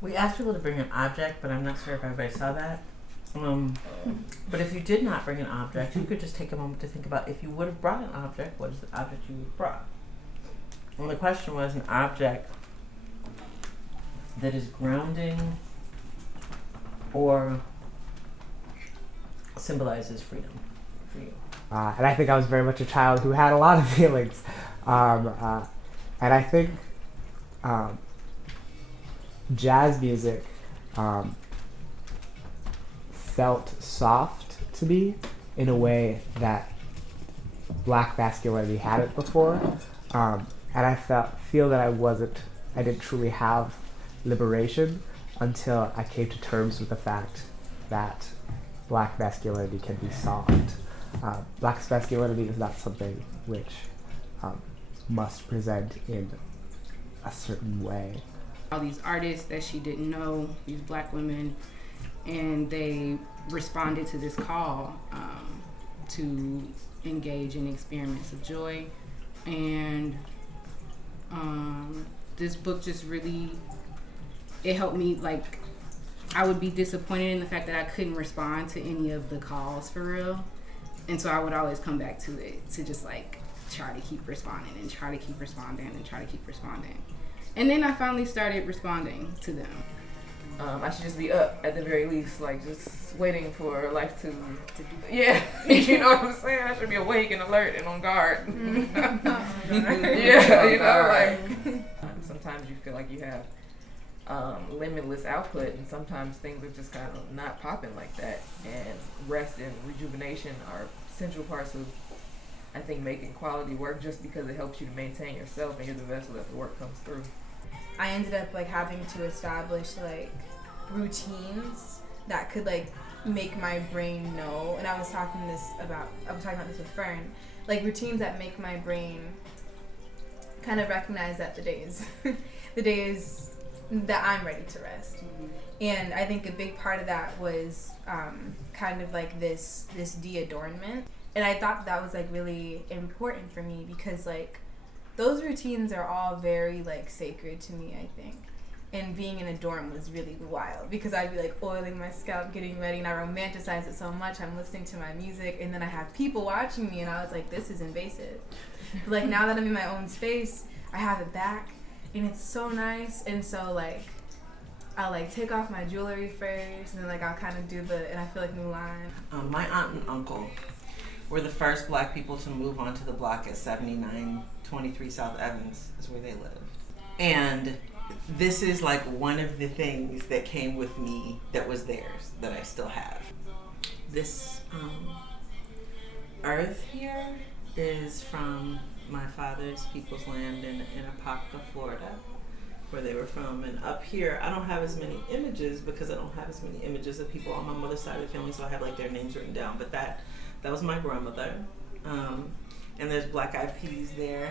We asked people to bring an object, but I'm not sure if everybody saw that. But if you did not bring an object, you could just take a moment to think about if you would have brought an object, what is the object you would have brought? And the question was an object that is grounding or symbolizes freedom for you. And I think I was very much a child who had a lot of feelings. And I think jazz music felt soft to me in a way that black masculinity hadn't before. And I feel that I didn't truly have liberation until I came to terms with the fact that black masculinity can be soft. Black masculinity is not something which must present in a certain way. All these artists that she didn't know, these black women, and they responded to this call to engage in experiments of joy. And this book just really, it helped me, like, I would be disappointed in the fact that I couldn't respond to any of the calls for real. And so I would always come back to it to just like try to keep responding and try to keep responding and try to keep responding. And then I finally started responding to them. I should just be up at the very least, like just waiting for life to yeah, you know what I'm saying? I should be awake and alert and on guard. Yeah, you know, like sometimes you feel like you have limitless output, and sometimes things are just kind of not popping like that. And rest and rejuvenation are central parts of, I think, making quality work, just because it helps you to maintain yourself and you're the vessel that the work comes through. I ended up like having to establish like routines that could like make my brain know, and I was talking about this with Fern, like routines that make my brain kind of recognize that the days that I'm ready to rest. Mm-hmm. And I think a big part of that was kind of like this de-adornment. And I thought that was like really important for me because like those routines are all very like sacred to me, I think. And being in a dorm was really wild because I'd be like oiling my scalp, getting ready, and I romanticize it so much. I'm listening to my music, and then I have people watching me, and I was like, this is invasive. But like now that I'm in my own space, I have it back, and it's so nice. And so like I'll like take off my jewelry first, and then like I'll kind of do and I feel like Mulan. My aunt and uncle were the first black people to move onto the block at 7923 South Evans is where they lived. And this is like one of the things that came with me that was theirs that I still have. This earth here is from my father's people's land in Apopka, Florida, where they were from. And up here, I don't have as many images because I don't have as many images of people on my mother's side of the family, so I have like their names written down. But that was my grandmother. And there's Black Eyed Peas there.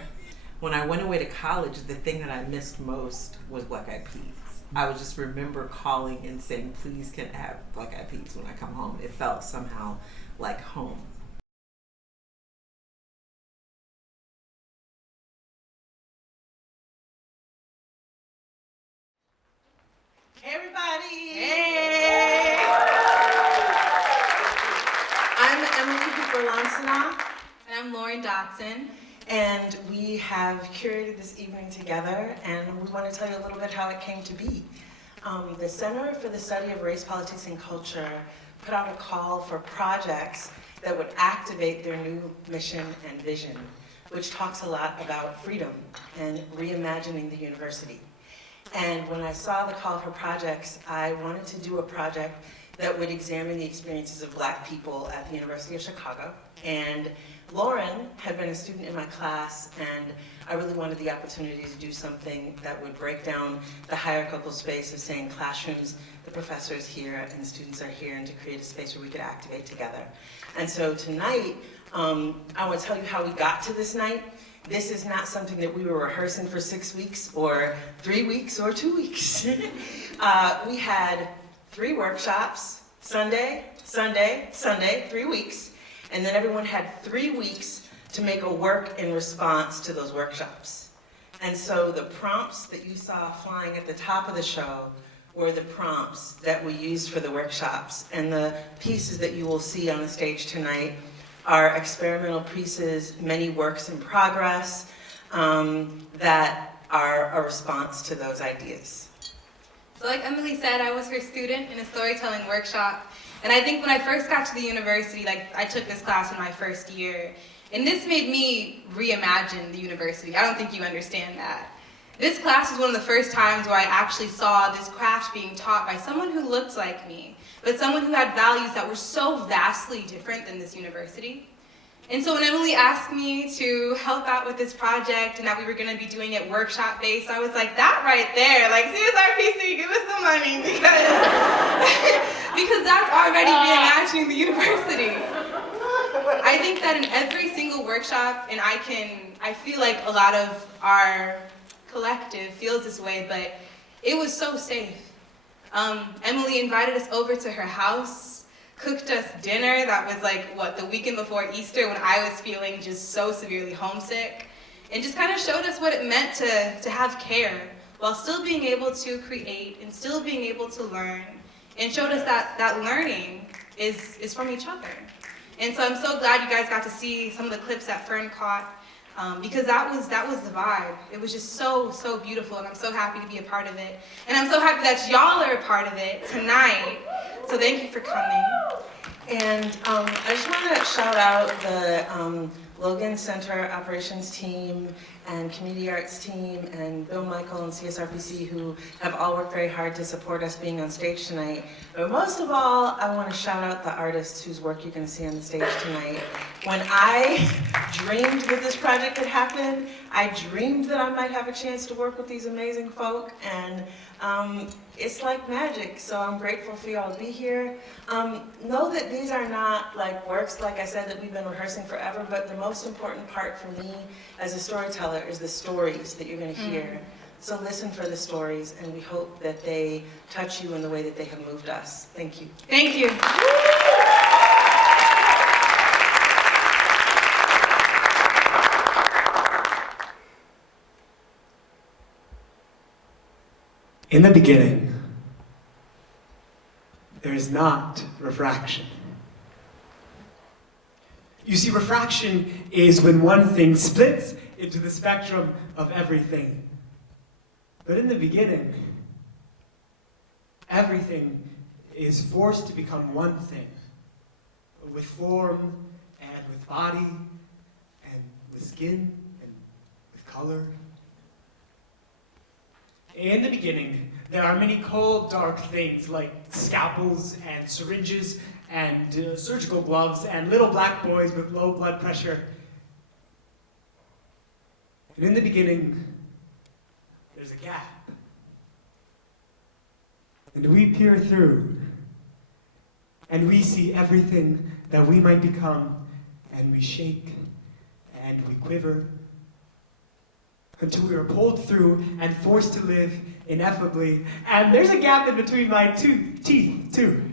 When I went away to college, the thing that I missed most was Black Eyed Peas. I would just remember calling and saying, please can I have Black Eyed Peas when I come home. It felt somehow like home. Hey everybody! Hey! I'm Emily Cooper-Lansana. And I'm Lauren Dotson. And we have curated this evening together, and we want to tell you a little bit how it came to be. The Center for the Study of Race, Politics, and Culture put out a call for projects that would activate their new mission and vision, which talks a lot about freedom and reimagining the university. And when I saw the call for projects, I wanted to do a project that would examine the experiences of Black people at the University of Chicago. And Lauren had been a student in my class, and I really wanted the opportunity to do something that would break down the hierarchical space of saying classrooms, the professor is here and the students are here, and to create a space where we could activate together. And so tonight, I want to tell you how we got to this night. This is not something that we were rehearsing for 6 weeks or 3 weeks or 2 weeks. We had 3 workshops, Sunday, 3 weeks. And then everyone had 3 weeks to make a work in response to those workshops. And so the prompts that you saw flying at the top of the show were the prompts that we used for the workshops. And the pieces that you will see on the stage tonight are experimental pieces, many works in progress, that are a response to those ideas. So like Emily said, I was her student in a storytelling workshop. And I think when I first got to the university, like I took this class in my first year, and this made me reimagine the university. I don't think you understand that. This class was one of the first times where I actually saw this craft being taught by someone who looked like me, but someone who had values that were so vastly different than this university. And so when Emily asked me to help out with this project and that we were going to be doing it workshop-based, I was like, that right there, like CSRPC, give us the money, because that's already reimagining the university. I think that in every single workshop, and I feel like a lot of our collective feels this way, but it was so safe. Emily invited us over to her house, cooked us dinner that was like, the weekend before Easter when I was feeling just so severely homesick, and just kind of showed us what it meant to have care while still being able to create and still being able to learn, and showed us that learning is from each other. And so I'm so glad you guys got to see some of the clips that Fern caught, because that was the vibe. It was just so beautiful, and I'm so happy to be a part of it. And I'm so happy that y'all are a part of it tonight. So thank you for coming. And I just want to shout out the Logan Center operations team and community arts team and Bill Michael and CSRPC, who have all worked very hard to support us being on stage tonight. But most of all, I want to shout out the artists whose work you're going to see on the stage tonight. When I dreamed that this project could happen, I dreamed that I might have a chance to work with these amazing folk, and it's like magic, so I'm grateful for y'all to be here. Know that these are not like works, like I said, that we've been rehearsing forever, but the most important part for me as a storyteller is the stories that you're going to hear. So listen for the stories, and we hope that they touch you in the way that they have moved us. Thank you. Thank you. In the beginning, there is not refraction. You see, refraction is when one thing splits into the spectrum of everything. But in the beginning, everything is forced to become one thing, with form and with body and with skin and with color. In the beginning, there are many cold, dark things like scalpels and syringes and surgical gloves and little black boys with low blood pressure. And in the beginning, there's a gap. And we peer through, and we see everything that we might become, and we shake, and we quiver, until we are pulled through and forced to live ineffably. And there's a gap in between my two teeth, too.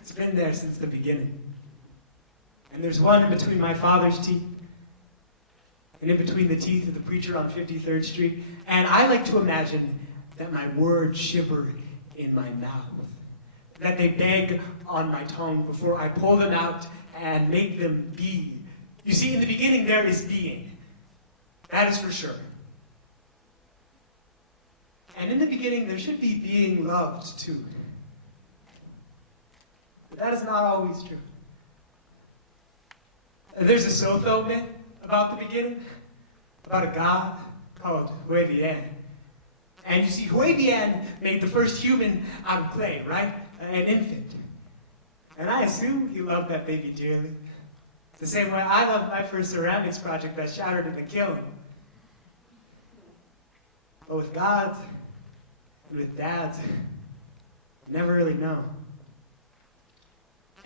It's been there since the beginning. And there's one in between my father's teeth, and in between the teeth of the preacher on 53rd Street. And I like to imagine that my words shiver in my mouth, that they beg on my tongue before I pull them out and make them be. You see, in the beginning there is being. That is for sure. And in the beginning there should be being loved too. But that is not always true. There's a Sotho myth about the beginning, about a god called Huevian. And you see, Huevian made the first human out of clay, right? An infant. And I assume he loved that baby dearly. The same way I loved my first ceramics project that shattered in the kiln. But with gods and with dads, you never really know.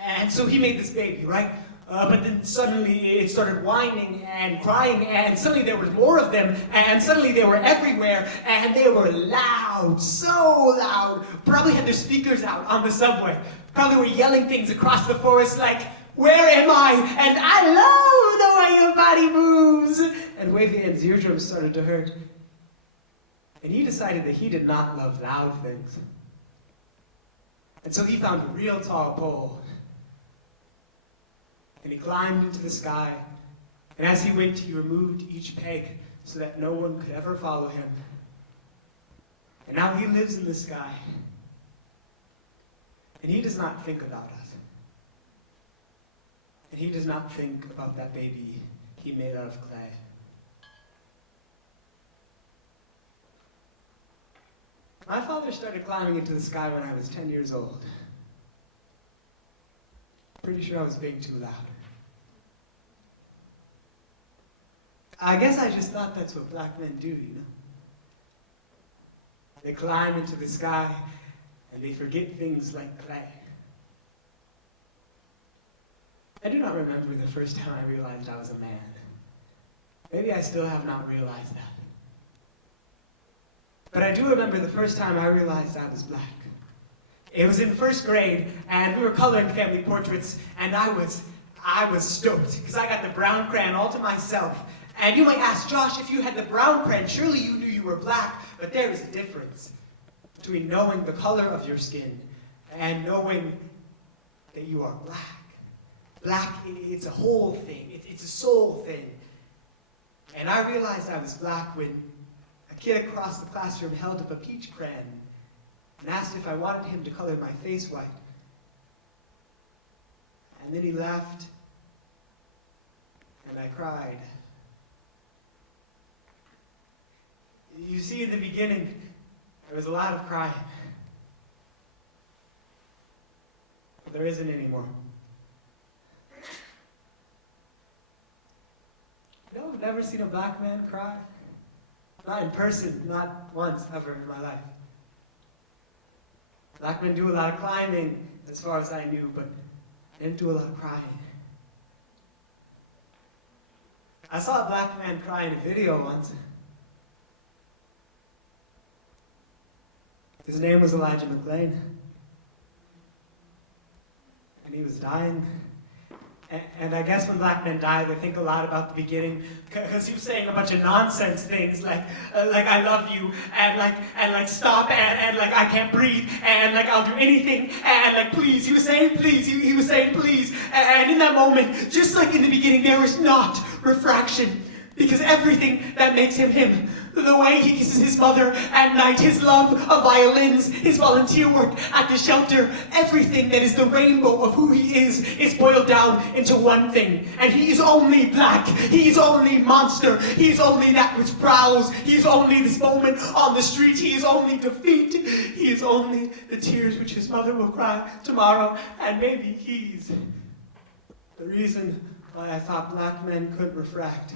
And so he made this baby, right? But then suddenly it started whining and crying, and suddenly there was more of them, and suddenly they were everywhere, and they were loud, so loud. Probably had their speakers out on the subway. Probably were yelling things across the forest like, "Where am I? And I love the way your body moves." And Wavian's eardrums started to hurt. And he decided that he did not love loud things. And so he found a real tall pole. And he climbed into the sky. And as he went, he removed each peg so that no one could ever follow him. And now he lives in the sky. And he does not think about us. And he does not think about that baby he made out of clay. My father started climbing into the sky when I was 10 years old. Pretty sure I was being too loud. I guess I just thought that's what black men do, you know? They climb into the sky and they forget things like clay. I do not remember the first time I realized I was a man. Maybe I still have not realized that. But I do remember the first time I realized I was black. It was in first grade, and we were coloring family portraits, and I was stoked, because I got the brown crayon all to myself. And you might ask, Josh, if you had the brown crayon, surely you knew you were black. But there is a difference between knowing the color of your skin and knowing that you are black. Black, it's a whole thing. It's a soul thing. And I realized I was black when a kid across the classroom held up a peach crayon and asked if I wanted him to color my face white. And then he laughed, and I cried. You see, in the beginning, there was a lot of crying. But there isn't anymore. You know, I've never seen a black man cry. Not in person, not once ever in my life. Black men do a lot of climbing, as far as I knew, but they didn't do a lot of crying. I saw a black man cry in a video once. His name was Elijah McClain. And he was dying. And I guess when black men die, they think a lot about the beginning, because he was saying a bunch of nonsense things like I love you, and like stop, and like I can't breathe, and like I'll do anything, and like please. He was saying please. He was saying please. And in that moment, just like in the beginning, there was not refraction, because everything that makes him him, the way he kisses his mother at night, his love of violins, his volunteer work at the shelter, everything that is the rainbow of who he is boiled down into one thing. And he is only black. He is only monster. He is only that which prowls. He is only this moment on the street. He is only defeat. He is only the tears which his mother will cry tomorrow. And maybe he's the reason why I thought black men could refract.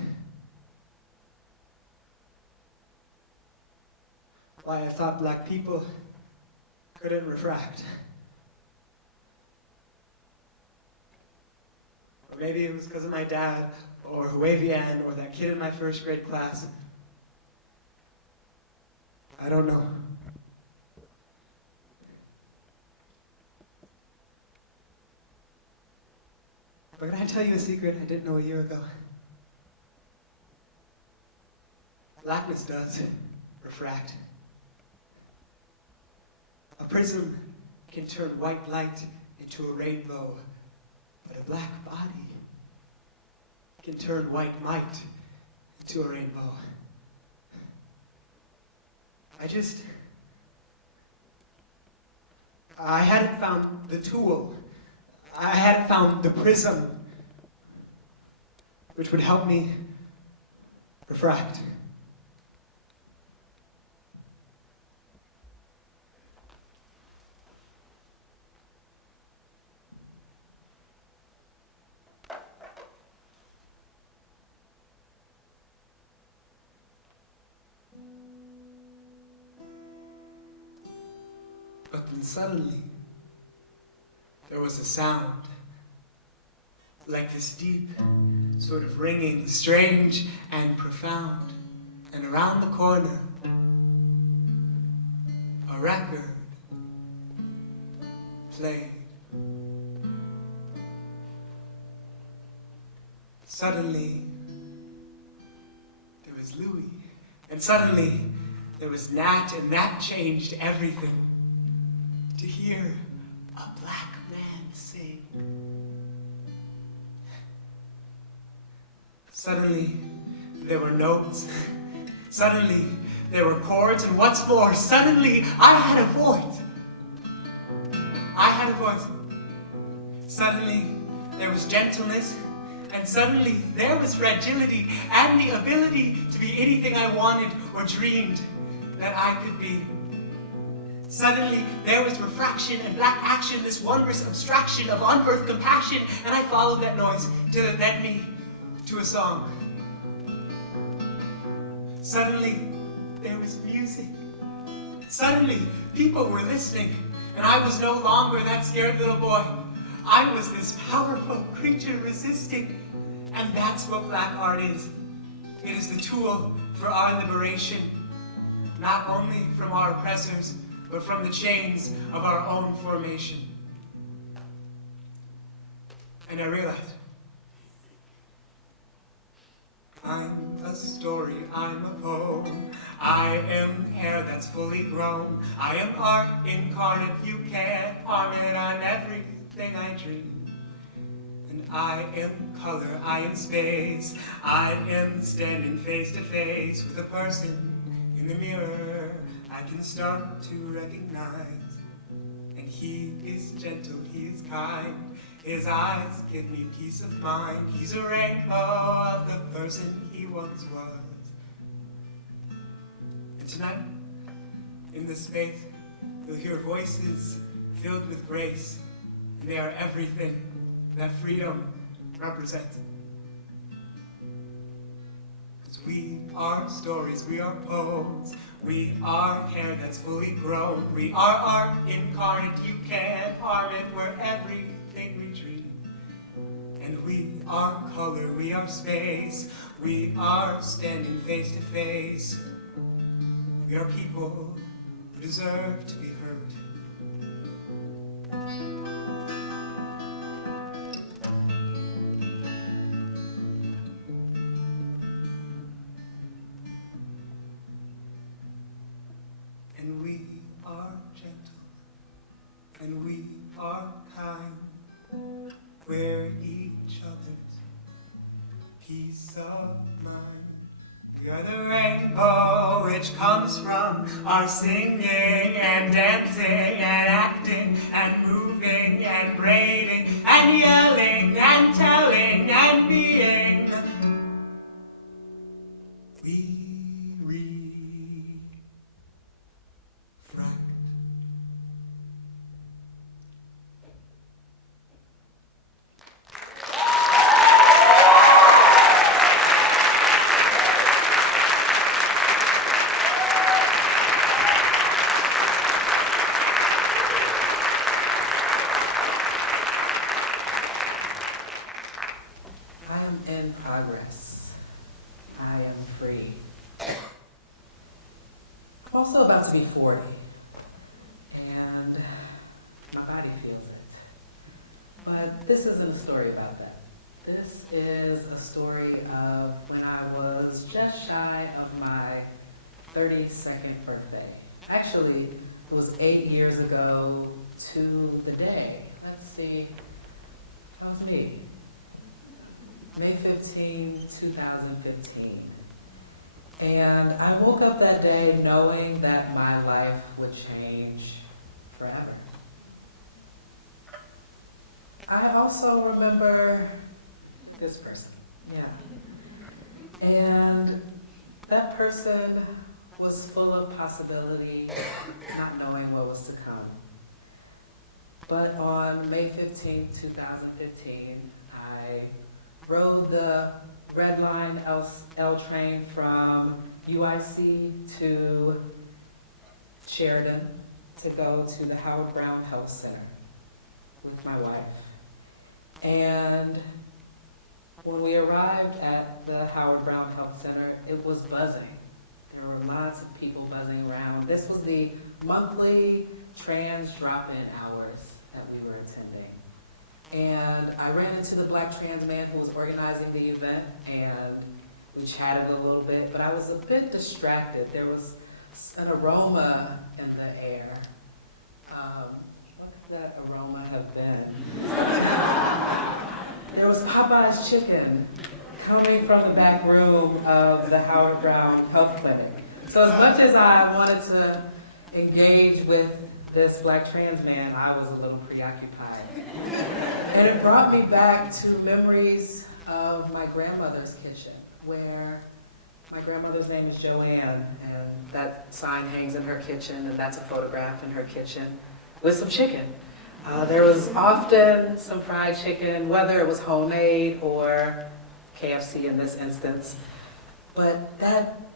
Why I thought black people couldn't refract. Or maybe it was because of my dad, or Huavian, or that kid in my first grade class. I don't know. But can I tell you a secret I didn't know a year ago? Blackness does refract. A prism can turn white light into a rainbow, but a black body can turn white might into a rainbow. I hadn't found the tool. I hadn't found the prism which would help me refract. But then suddenly, there was a sound, like this deep, sort of ringing, strange and profound. And around the corner, a record played. Suddenly, there was Louis. And suddenly, there was Nat, and Nat changed everything. To hear a black man sing. Suddenly, there were notes. Suddenly, there were chords, and what's more, suddenly, I had a voice. I had a voice. Suddenly, there was gentleness, and suddenly, there was fragility, and the ability to be anything I wanted or dreamed that I could be. Suddenly, there was refraction and black action, this wondrous abstraction of unearthed compassion, and I followed that noise till it led me to a song. Suddenly, there was music. Suddenly, people were listening, and I was no longer that scared little boy. I was this powerful creature resisting, and that's what black art is. It is the tool for our liberation, not only from our oppressors, but from the chains of our own formation. And I realized, I'm a story, I'm a poem, I am hair that's fully grown, I am art incarnate, you can't harm it, I'm everything I dream. And I am color, I am space, I am standing face to face with a person in the mirror I can start to recognize. And he is gentle, he is kind, his eyes give me peace of mind. He's a rainbow of the person he once was. And tonight, in this space, you'll hear voices filled with grace, and they are everything that freedom represents. Because we are stories, we are poems, we are hair that's fully grown, we are art incarnate, you can't harm it, we're everything we dream. And we are color, we are space, we are standing face to face. We are people who deserve to be heard. You're the rainbow which comes from our singing and dancing and acting and moving and braiding and yelling and telling and being. We refract. I am in progress. I am free. I'm also about to be 40, and my body feels it. But this isn't a story about that. This is a story of when I was just shy of my 32nd birthday. Actually, it was 8 years ago to the day. Let's see, how was me? May 15, 2015. And I woke up that day knowing that my life would change forever. I also remember this person, yeah. And that person was full of possibility, not knowing what was to come. But on May 15, 2015, I rode the Red Line L train from UIC to Sheridan to go to the Howard Brown Health Center with my wife. And when we arrived at the Howard Brown Health Center, it was buzzing. There were lots of people buzzing around. This was the monthly trans drop-in hours that we were attending. And I ran into the black trans man who was organizing the event, and we chatted a little bit, but I was a bit distracted. There was an aroma in the air. What could that aroma have been? There was Popeye's chicken coming from the back room of the Howard Brown Health Clinic. So as much as I wanted to engage with this black trans man, I was a little preoccupied. And it brought me back to memories of my grandmother's kitchen, where my grandmother's name is Joanne, and that sign hangs in her kitchen, and that's a photograph in her kitchen with some chicken. There was often some fried chicken, whether it was homemade or KFC in this instance. But that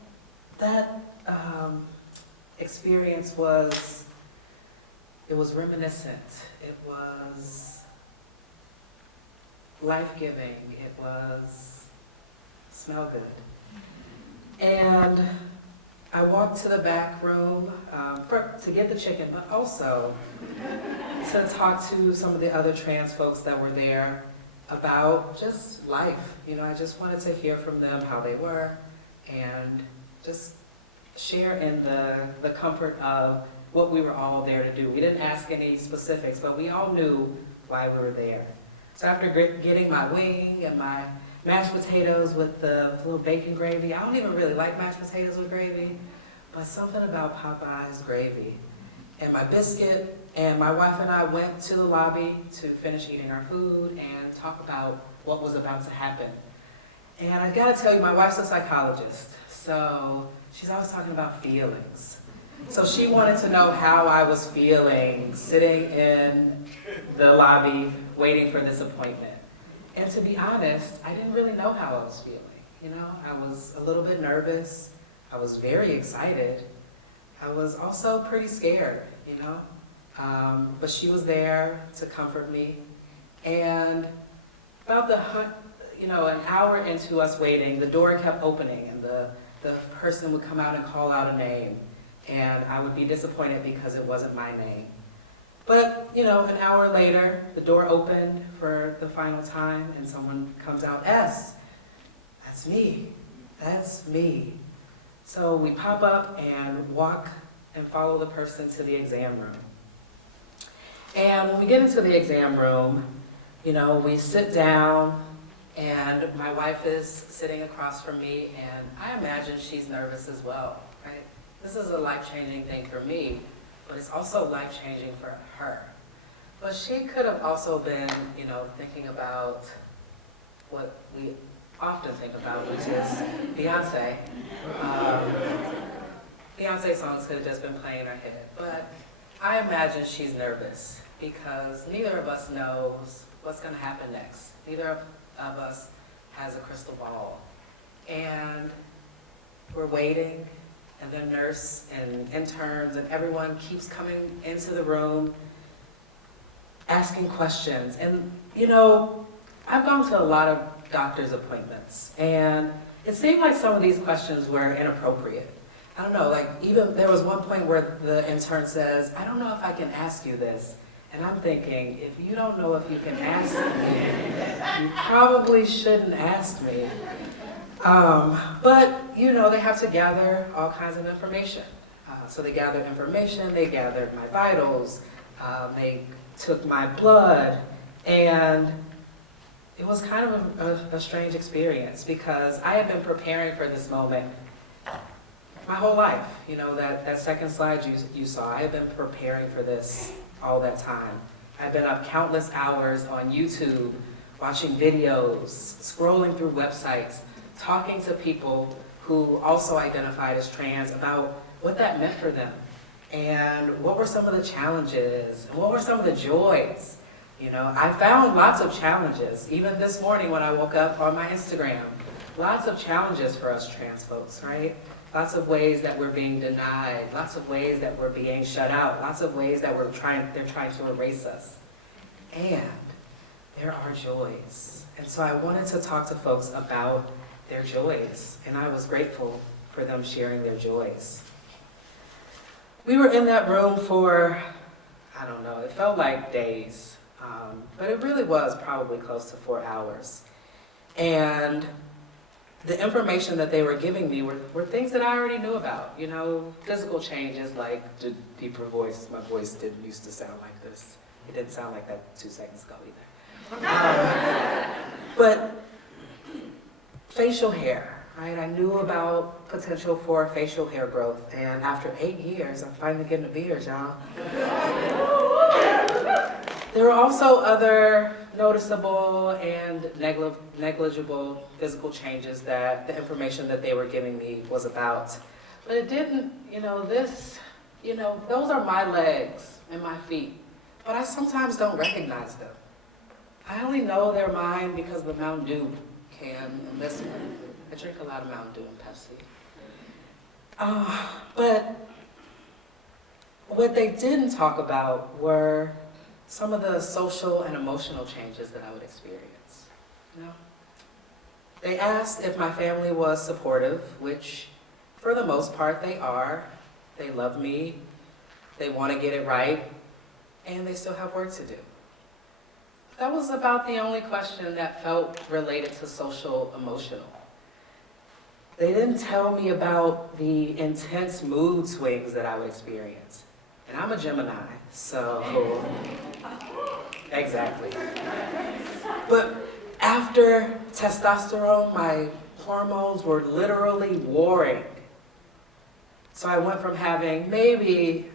experience was, it was reminiscent. It was life-giving. It was smell good. And I walked to the back room to get the chicken, but also to talk to some of the other trans folks that were there about just life. You know, I just wanted to hear from them how they were and just share in the comfort of what we were all there to do. We didn't ask any specifics, but we all knew why we were there. So after getting my wing and my mashed potatoes with the little bacon gravy, I don't even really like mashed potatoes with gravy, but something about Popeye's gravy. And my biscuit, and my wife and I went to the lobby to finish eating our food and talk about what was about to happen. And I gotta tell you, my wife's a psychologist, so she's always talking about feelings. So she wanted to know how I was feeling sitting in the lobby waiting for this appointment. And to be honest, I didn't really know how I was feeling. You know, I was a little bit nervous. I was very excited. I was also pretty scared, you know. But she was there to comfort me. And about an hour into us waiting, the door kept opening and the person would come out and call out a name. And I would be disappointed because it wasn't my name. But, you know, an hour later, the door opened for the final time and someone comes out, S. That's me. That's me. So we pop up and walk and follow the person to the exam room. And when we get into the exam room, you know, we sit down And my wife is sitting across from me, and I imagine she's nervous as well, right? This is a life-changing thing for me, but it's also life-changing for her. But she could have also been, thinking about what we often think about, which is Beyonce. Beyonce songs could have just been playing in her head. But I imagine she's nervous because neither of us knows what's going to happen next. Neither of us has a crystal ball. And we're waiting, and the nurse and interns and everyone keeps coming into the room asking questions. And, I've gone to a lot of doctor's appointments, and it seemed like some of these questions were inappropriate. I don't know, even there was one point where the intern says, I don't know if I can ask you this. And I'm thinking, if you don't know if you can ask me, you probably shouldn't ask me. But, they have to gather all kinds of information. So they gathered information, they gathered my vitals, they took my blood, and it was kind of a strange experience because I had been preparing for this moment my whole life. That second slide you saw, I had been preparing for this all that time. I've been up countless hours on YouTube, watching videos, scrolling through websites, talking to people who also identified as trans about what that meant for them and what were some of the challenges and what were some of the joys. I found lots of challenges. Even this morning when I woke up on my Instagram, lots of challenges for us trans folks, right? Lots of ways that we're being denied, lots of ways that we're being shut out, lots of ways that they're trying to erase us. And there are joys. And so I wanted to talk to folks about their joys, and I was grateful for them sharing their joys. We were in that room for, I don't know, it felt like days, but it really was probably close to 4 hours. And the information that they were giving me were things that I already knew about, physical changes like the deeper voice. My voice didn't used to sound like this. It didn't sound like that 2 seconds ago either. But facial hair, right? I knew about potential for facial hair growth, and after 8 years, I'm finally getting a beard, y'all. There were also other noticeable and negligible physical changes that the information that they were giving me was about. But it didn't, those are my legs and my feet, but I sometimes don't recognize them. I only know they're mine because of the Mountain Dew can and this one. I drink a lot of Mountain Dew and Pepsi. But what they didn't talk about were some of the social and emotional changes that I would experience. They asked if my family was supportive, which for the most part they are. They love me, they want to get it right, and they still have work to do. That was about the only question that felt related to social emotional. They didn't tell me about the intense mood swings that I would experience. And I'm a Gemini, so exactly. But after testosterone, my hormones were literally warring. So I went from having maybe,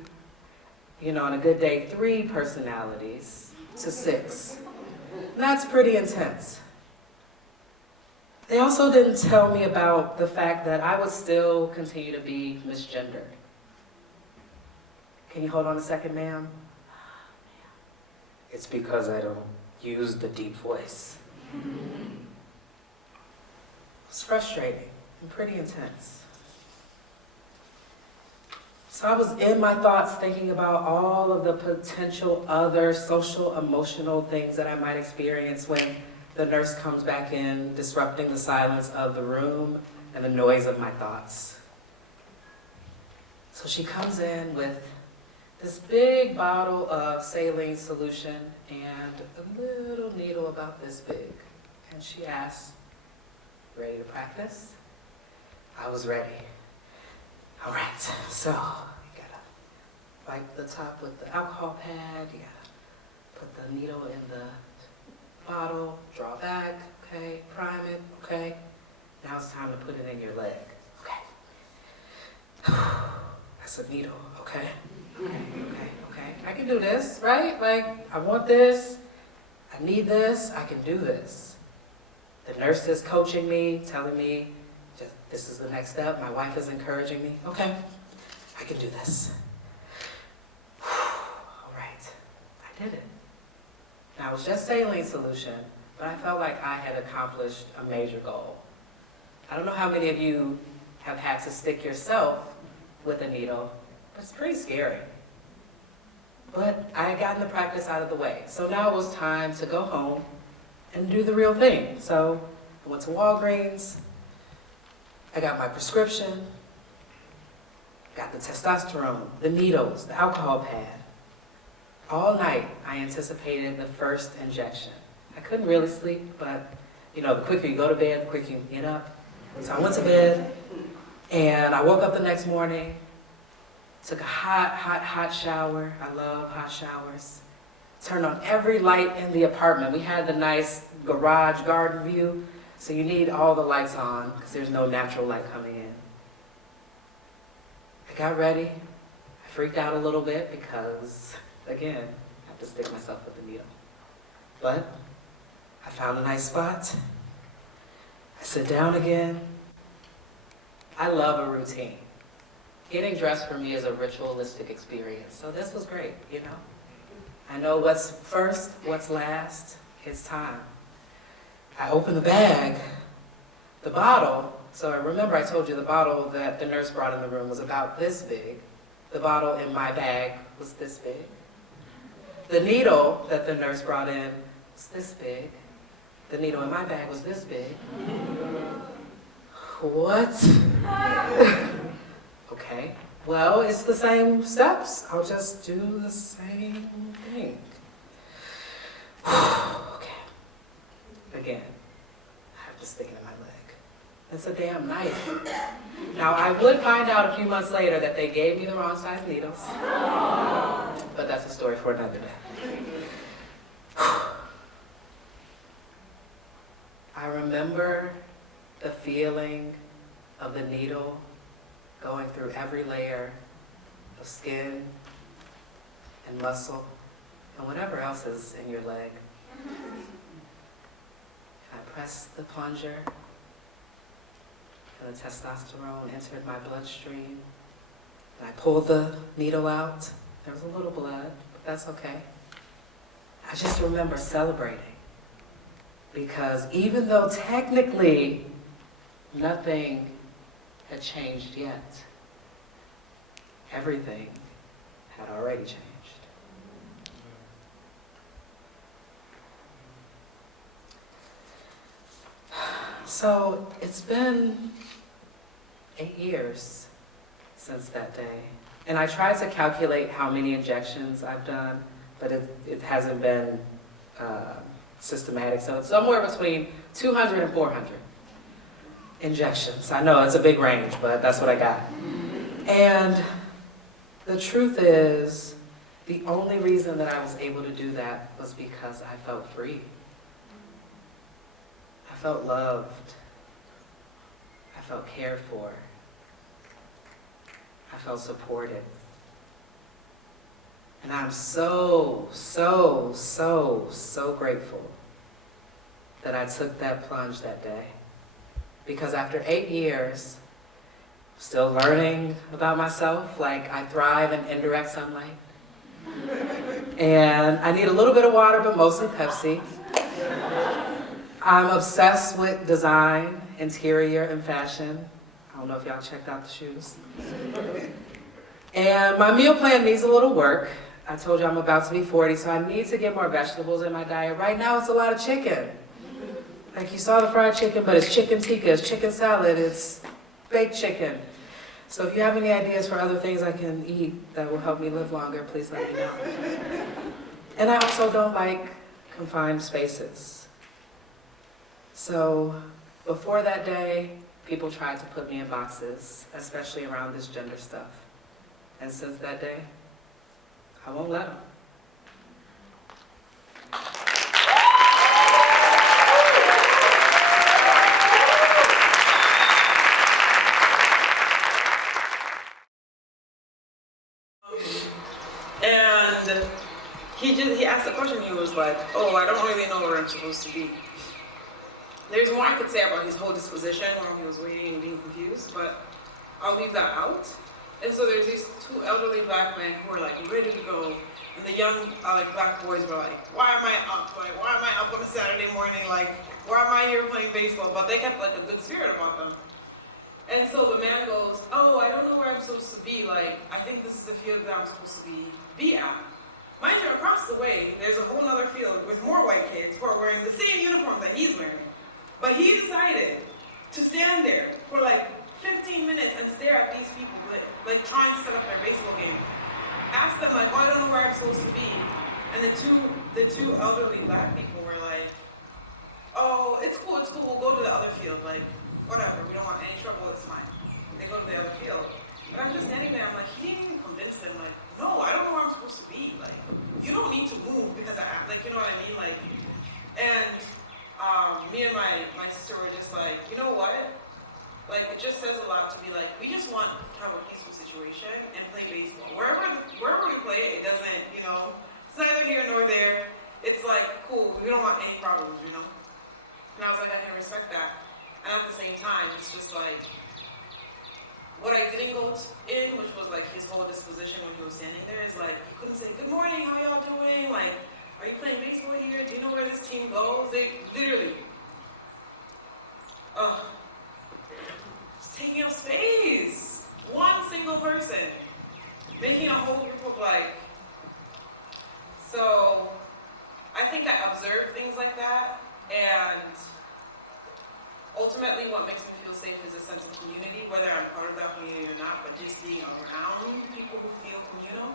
on a good day, 3 personalities to 6. And that's pretty intense. They also didn't tell me about the fact that I would still continue to be misgendered. Can you hold on a second, ma'am? It's because I don't use the deep voice. It's frustrating and pretty intense. So I was in my thoughts thinking about all of the potential other social, emotional things that I might experience when the nurse comes back in, disrupting the silence of the room and the noise of my thoughts. So she comes in with this big bottle of saline solution and a little needle about this big. And she asks, ready to practice? I was ready. All right, so you gotta wipe the top with the alcohol pad, you gotta put the needle in the bottle, draw back, okay, prime it, okay. Now it's time to put it in your leg, okay. That's a needle, okay. Okay. I can do this, right? Like, I want this, I need this, I can do this. The nurse is coaching me, telling me, just, this is the next step. My wife is encouraging me. Okay, I can do this. All right, I did it. Now, it was just saline solution, but I felt like I had accomplished a major goal. I don't know how many of you have had to stick yourself with a needle, but it's pretty scary. But I had gotten the practice out of the way. So now it was time to go home and do the real thing. So I went to Walgreens, I got my prescription, got the testosterone, the needles, the alcohol pad. All night I anticipated the first injection. I couldn't really sleep, but you know, the quicker you go to bed, the quicker you can get up. So I went to bed, and I woke up the next morning, took a hot shower. I love hot showers. Turned on every light in the apartment. We had the nice garage garden view, so you need all the lights on because there's no natural light coming in. I got ready. I freaked out a little bit because, again, I have to stick myself with the needle. But I found a nice spot. I sit down again. I love a routine. Getting dressed for me is a ritualistic experience, so this was great, you know. I know what's first, what's last. It's time. I opened the bag, the bottle. So I remember I told you the bottle that the nurse brought in the room was about this big. The bottle in my bag was this big. The needle that the nurse brought in was this big. The needle in my bag was this big. What? Okay. Well, it's the same steps. I'll just do the same thing. Okay. Again, I have to stick it in my leg. It's a damn knife. Now, I would find out a few months later that they gave me the wrong size needles. But that's a story for another day. I remember the feeling of the needle going through every layer of skin and muscle and whatever else is in your leg. I pressed the plunger and the testosterone entered my bloodstream. And I pulled the needle out. There was a little blood, but that's okay. I just remember celebrating because even though technically nothing had changed yet, everything had already changed. So it's been 8 years since that day. And I tried to calculate how many injections I've done, but it hasn't been systematic. So it's somewhere between 200 and 400 injections. I know it's a big range, but that's what I got. And the truth is, the only reason that I was able to do that was because I felt free. I felt loved. I felt cared for. I felt supported. And I'm so grateful that I took that plunge that day. Because after 8 years, still learning about myself, like I thrive in indirect sunlight. And I need a little bit of water, but mostly Pepsi. I'm obsessed with design, interior, and fashion. I don't know if y'all checked out the shoes. And my meal plan needs a little work. I told you I'm about to be 40, so I need to get more vegetables in my diet. Right now, it's a lot of chicken. Like you saw the fried chicken, but it's chicken tikka, it's chicken salad, it's baked chicken. So if you have any ideas for other things I can eat that will help me live longer, please let me know. And I also don't like confined spaces. So before that day, people tried to put me in boxes, especially around this gender stuff. And since that day, I won't let them. he asked the question, he was like, oh, I don't really know where I'm supposed to be. There's more I could say about his whole disposition while he was waiting and being confused, but I'll leave that out. And so there's these two elderly black men who are like ready to go, and the young black boys were like, why am I up? Like, why am I up on a Saturday morning? Like, why am I here playing baseball? But they kept like a good spirit about them. And so the man goes, oh, I don't know where I'm supposed to be. Like, I think this is the field that I'm supposed to be at. Mind you, across the way, there's a whole other field with more white kids who are wearing the same uniform that he's wearing. But he decided to stand there for like 15 minutes and stare at these people, like trying to set up their baseball game. Ask them like, oh, I don't know where I'm supposed to be. And the two elderly black people were like, oh, it's cool, we'll go to the other field. Like, whatever, we don't want any trouble, it's fine. They go to the other field. But I'm just standing there, I'm like, he didn't even convince them, like, no, I don't know where I'm supposed to be. Like, you don't need to move because like, you know what I mean? Like, and me and my sister were just like, you know what? Like, it just says a lot to be like, we just want to have a peaceful situation and play baseball. Wherever we play, it doesn't, you know, it's neither here nor there. It's like, cool, we don't want any problems, you know? And I was like, I can respect that. And at the same time, it's just like, what I didn't go in, which was like his whole disposition when he was standing there, is like, he couldn't say, good morning, how y'all doing? Like, are you playing baseball here? Do you know where this team goes? They literally, just taking up space. One single person, making a whole group of like, so I think I observed things like that, and ultimately what makes me feel safe is a sense of community, whether I'm part of that community or not, but just being around people who feel communal.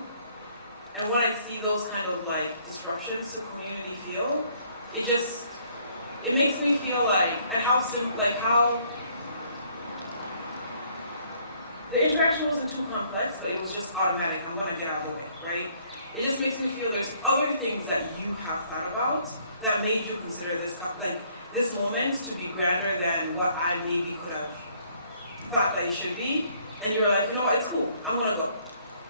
And when I see those kind of like disruptions to community feel, it makes me feel like, and how simple, like how the interaction wasn't too complex, but it was just automatic. I'm gonna get out of the way, right? It just makes me feel there's other things that you have thought about that made you consider this, like this moment to be grander than what I maybe could have thought that it should be. And you were like, you know what, it's cool, I'm gonna go.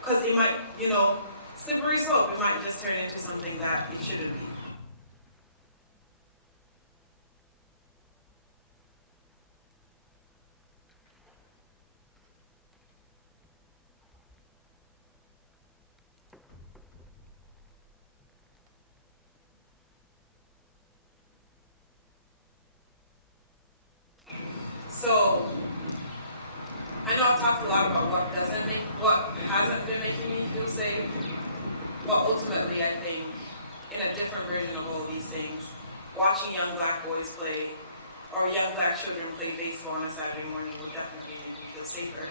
Because it might, you know, slippery slope, it might just turn into something that it shouldn't be. So, I know I've talked a lot about what hasn't been making me feel safe, but ultimately I think in a different version of all these things, watching young black boys play, or young black children play baseball on a Saturday morning would definitely make me feel safer.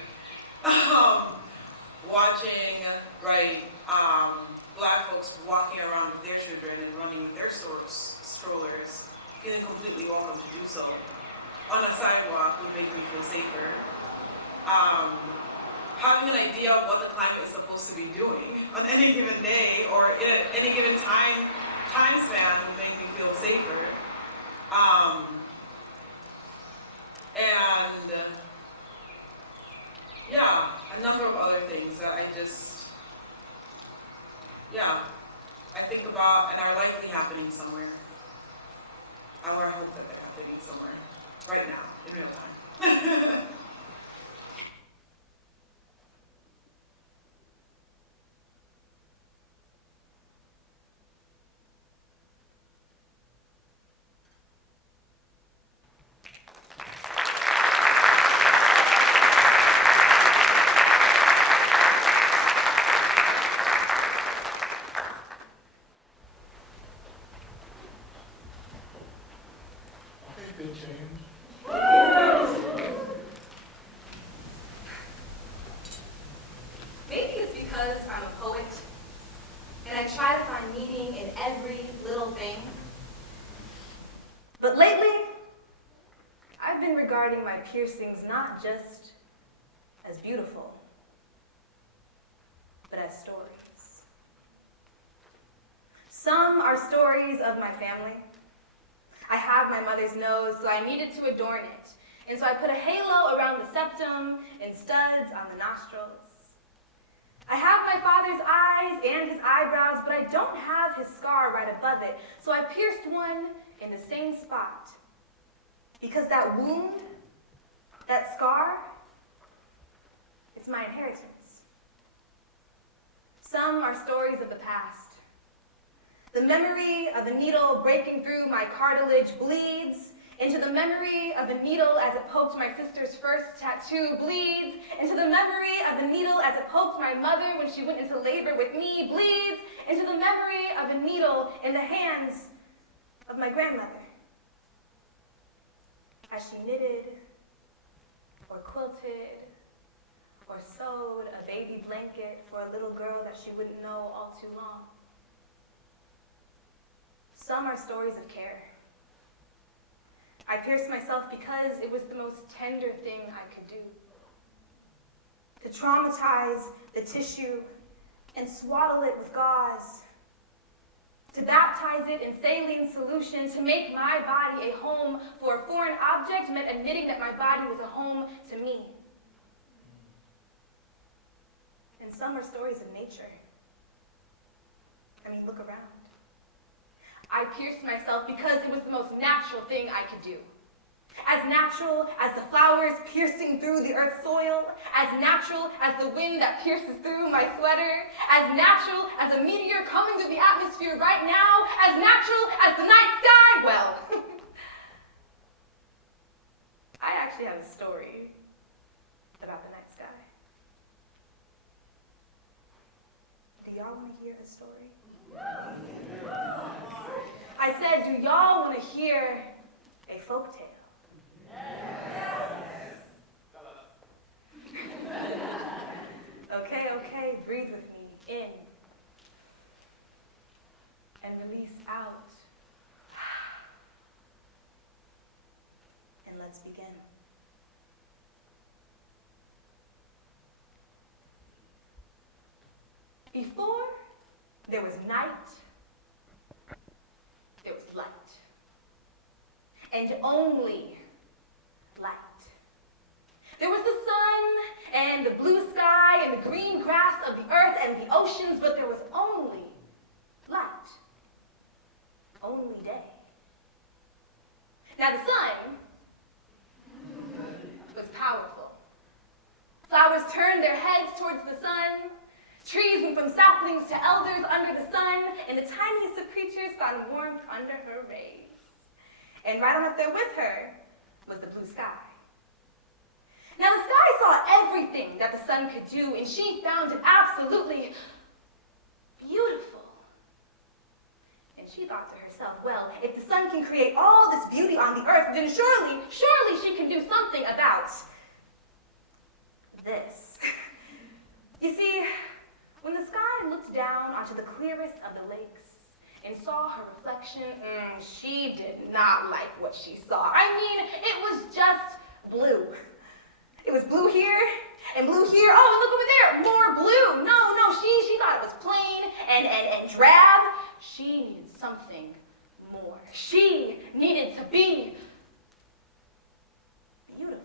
Watching, black folks walking around with their children and running with their strollers, feeling completely welcome to do so on a sidewalk would make me feel safer. Having an idea of what the climate is supposed to be doing on any given day or in any given time span would make me feel safer. And yeah, a number of other things that I think about and are likely happening somewhere. Or I hope that they're happening somewhere. Right now, in real time. Maybe it's because I'm a poet and I try to find meaning in every little thing. But lately, I've been regarding my piercings not just as beautiful, but as stories. Some are stories of my family. I have my mother's nose, so I needed to adorn it. And so I put a halo around the septum and studs on the nostrils. I have my father's eyes and his eyebrows, but I don't have his scar right above it. So I pierced one in the same spot. Because that wound, that scar, it's my inheritance. Some are stories of the past. The memory of a needle breaking through my cartilage bleeds into the memory of a needle as it poked my sister's first tattoo, bleeds into the memory of a needle as it poked my mother when she went into labor with me, bleeds into the memory of a needle in the hands of my grandmother as she knitted or quilted or sewed a baby blanket for a little girl that she wouldn't know all too long. Some are stories of care. I pierced myself because it was the most tender thing I could do. To traumatize the tissue and swaddle it with gauze. To baptize it in saline solution, to make my body a home for a foreign object meant admitting that my body was a home to me. And some are stories of nature. I mean, look around. I pierced myself because it was the most natural thing I could do. As natural as the flowers piercing through the earth's soil, as natural as the wind that pierces through my sweater, as natural as a meteor coming through the atmosphere right now, as natural as the night sky. Well, I actually have a story about the night sky. Do y'all want to hear a story? I said, do y'all want to hear a folktale? Okay, breathe with me. In and release out. And let's begin. Before there was night, there was light. And only light. There was the sun and the blue sky and the green grass of the earth and the oceans, but there was only light. Only day. Now the sun was powerful. Flowers turned their heads towards the sun. Trees went from saplings to elders under the sun, and the tiniest of creatures found warmth under her rays. And right on up there with her was the blue sky. Now the sky saw everything that the sun could do, and she found it absolutely beautiful. And she thought to herself, well, if the sun can create all this beauty on the earth, then surely she can do something about this. You see, when the sky looked down onto the clearest of the lakes and saw her reflection, she did not like what she saw. I mean, it was just blue. It was blue here and blue here. Oh, and look over there, more blue. No, she thought it was plain and drab. She needed something more. She needed to be beautiful.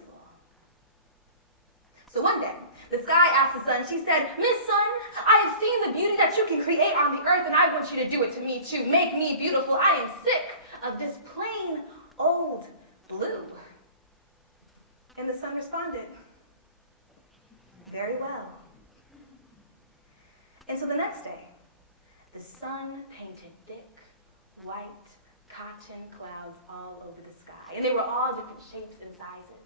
So one day, the sky asked the sun, she said, Miss Sun, I have seen the beauty that you can create on the earth, and I want you to do it to me too. Make me beautiful. I am sick of this plain old blue. And the sun responded, very well. And so the next day, the sun painted thick, white, cotton clouds all over the sky. And they were all different shapes and sizes.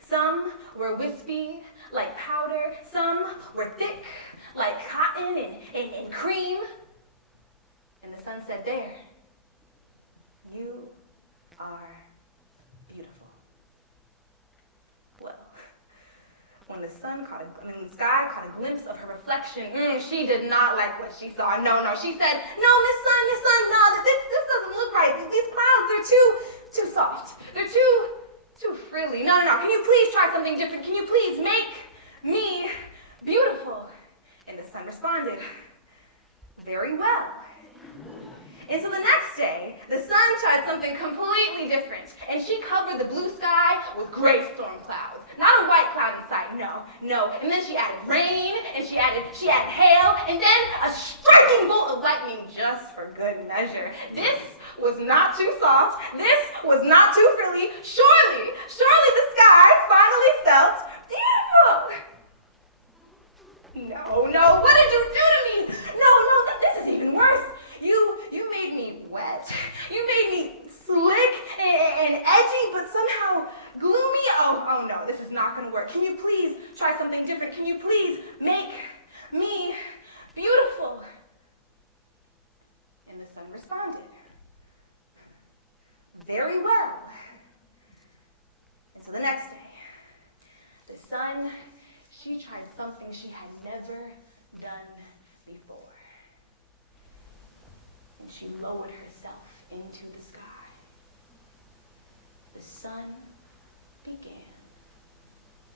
Some were wispy, like powder. Some were thick, like cotton and cream. And the sun said, there, you are beautiful. Well, when the sky caught a glimpse of her reflection, she did not like what she saw. No, she said, no, Miss Sun, no, this doesn't look right. These clouds, they're too soft. They're too frilly. No. Can you please try something different? Can you please make me beautiful? And the sun responded, very well. And so the next day, the sun tried something completely different, and she covered the blue sky with gray storm clouds. Not a white cloud in sight, no. And then she added rain, and she she added hail, and then a striking bolt of lightning just for good measure. This was not too soft. This was not too frilly. Surely the sky finally felt beautiful. No, what did you do to me? No, this is even worse. You made me wet. You made me slick and edgy, but somehow gloomy. Oh no, this is not gonna work. Can you please try something different? Can you please make me beautiful? And the sun responded, very well. And so the next day, the sun, she tried something she had never done before. And she lowered herself into the sky. The sun began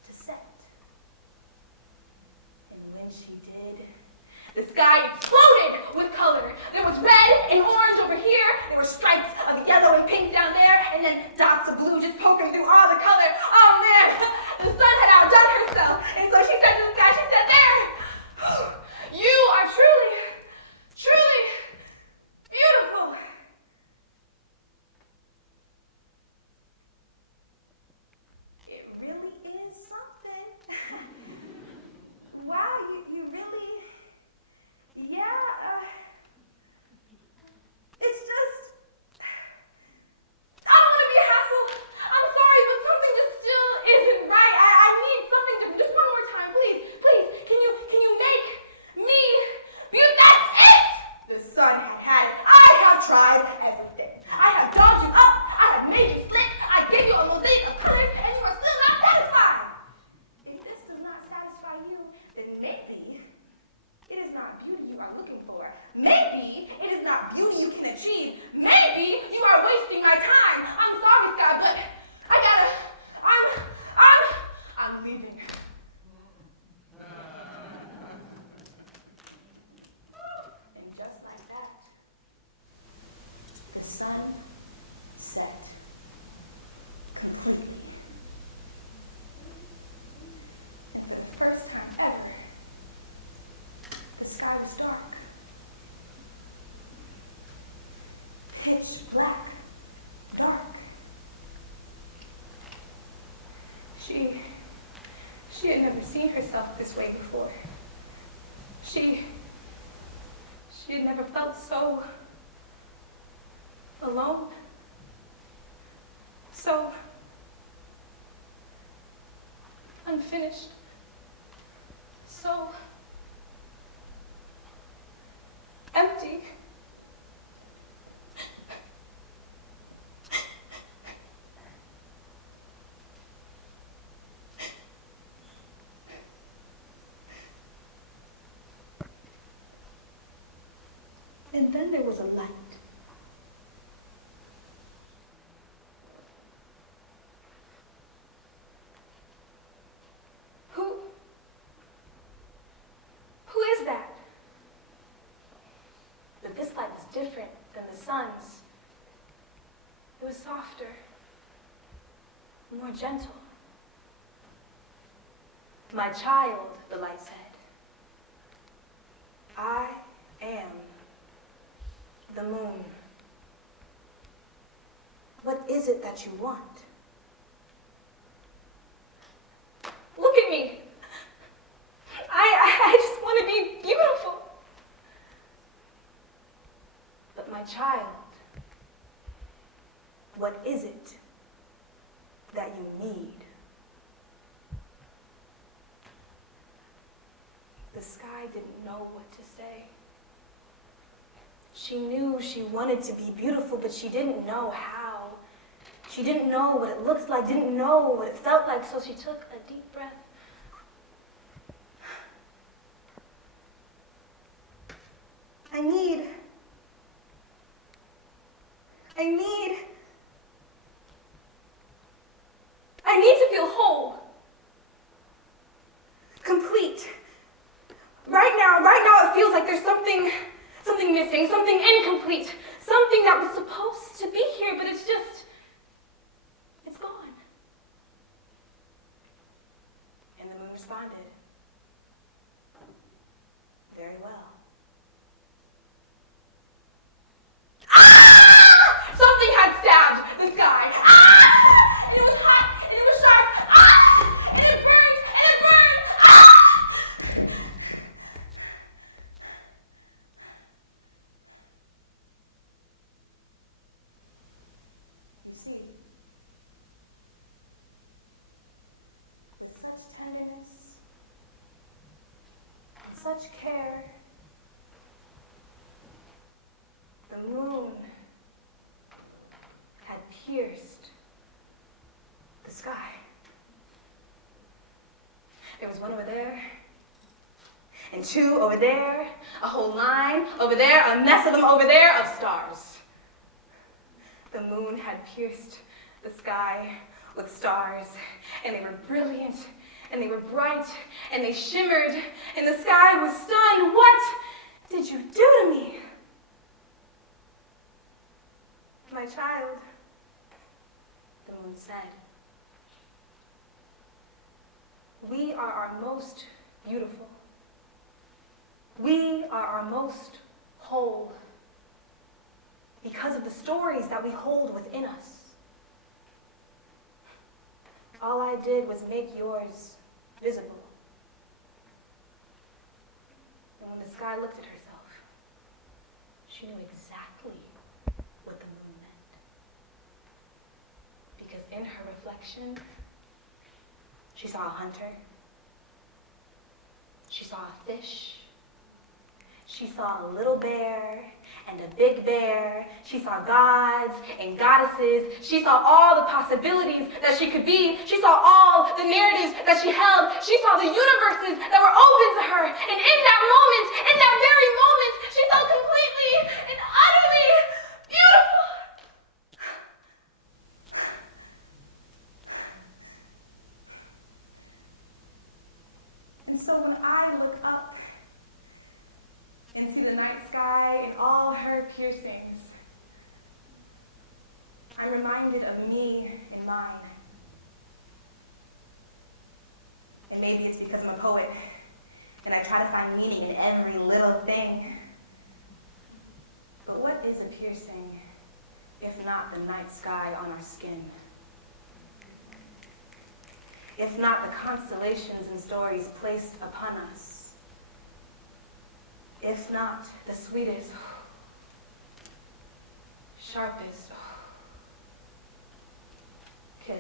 to set. And when she did, the sky exploded with color. There was red and orange over here. There were stripes of yellow and pink down there, and then dots of blue just poking through all the color. Oh man, the sun had outdone herself. And so she said to the sky, she said, there, you are truly, truly beautiful. It really is something. Wow, you really, yeah, it's just, I don't want to be a hassle. I'm sorry, but something just still isn't right. I need something to, just one more time, please, can you make me beautiful? That's it! The sun had it. I have tried as a fit. I have dolled you up. I have made you slick. I gave you a mosaic of colors, and you are still not satisfied. If this does not satisfy you, then maybe it is not beauty you are looking for. Maybe it is not beauty you can achieve. Maybe you are wasting my time. I'm sorry, Scott, but I'm leaving. And just like that, the sun set completely. And for the first time ever, the sky was dark. Pitch black, dark. She had never seen herself this way before. She had never felt so alone, so unfinished, so empty. And then there was a light. Who is that? But this light was different than the sun's. It was softer, more gentle. My child, the light said, I am the moon. What is it that you want? Look at me. I just want to be beautiful. But my child, what is it that you need? The sky didn't know what to say. She knew she wanted to be beautiful, but she didn't know how. She didn't know what it looked like, didn't know what it felt like, so she took a deep breath. I need to feel whole, complete. Right now it feels like there's something missing, something incomplete, something that was supposed to be here, but it's gone. And the moon responded, such care. The moon had pierced the sky. There was one over there, and two over there, a whole line over there, a mess of them over there of stars. The moon had pierced the sky with stars, and they were brilliant, and they were bright, and they shimmered, and the sky was stunned. What did you do to me? My child, the moon said, we are our most beautiful. We are our most whole because of the stories that we hold within us. All I did was make yours visible. And when the sky looked at herself, she knew exactly what the moon meant. Because in her reflection, she saw a hunter. She saw a fish. She saw a little bear and a big bear. She saw gods and goddesses. She saw all the possibilities that she could be. She saw all the narratives that she held. She saw the universes that were open to her. And in that moment, in that very moment, she felt completely and utterly beautiful. And so when I look up and see the night sky and all her piercings, I'm reminded of me and mine. And maybe it's because I'm a poet and I try to find meaning in every little thing. But what is a piercing if not the night sky on our skin? If not the constellations and stories placed upon us? If not the sweetest, sharpest kiss?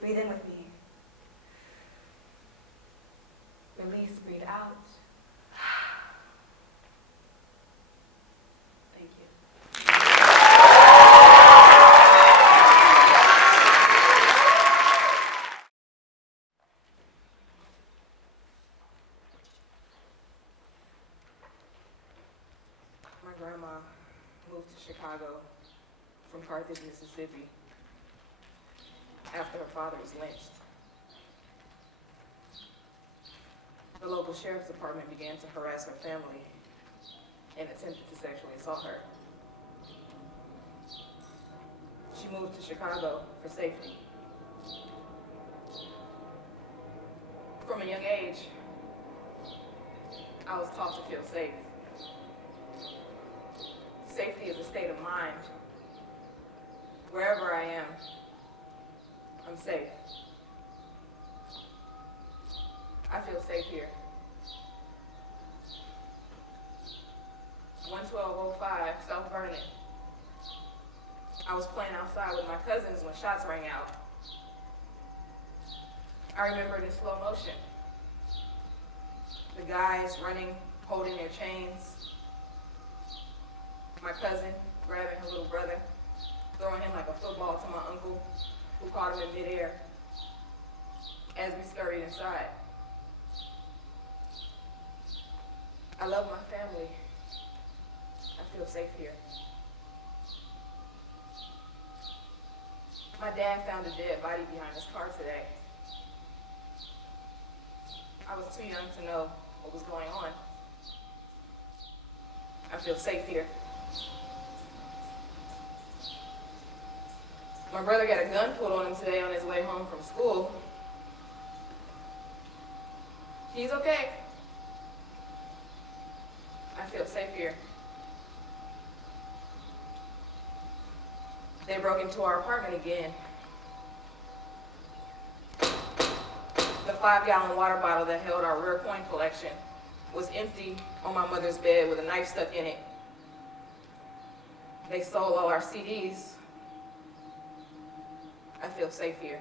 Breathe in with me. Release, breathe out. Thank you. My grandma moved to Chicago from Carthage, Mississippi, after her father was lynched. The local sheriff's department began to harass her family and attempted to sexually assault her. She moved to Chicago for safety. From a young age, I was taught to feel safe. Safety is a state of mind. Wherever I am, I'm safe. I feel safe here. 11205 South Vernon. I was playing outside with my cousins when shots rang out. I remember it in slow motion. The guys running, holding their chains. My cousin grabbing her little brother, throwing him like a football to my uncle, who caught him in midair as we scurried inside. I love my family. I feel safe here. My dad found a dead body behind his car today. I was too young to know what was going on. I feel safe here. My brother got a gun pulled on him today on his way home from school. He's okay. I feel safe here. They broke into our apartment again. The 5-gallon water bottle that held our rare coin collection was empty on my mother's bed with a knife stuck in it. They stole all our CDs. I feel safe here.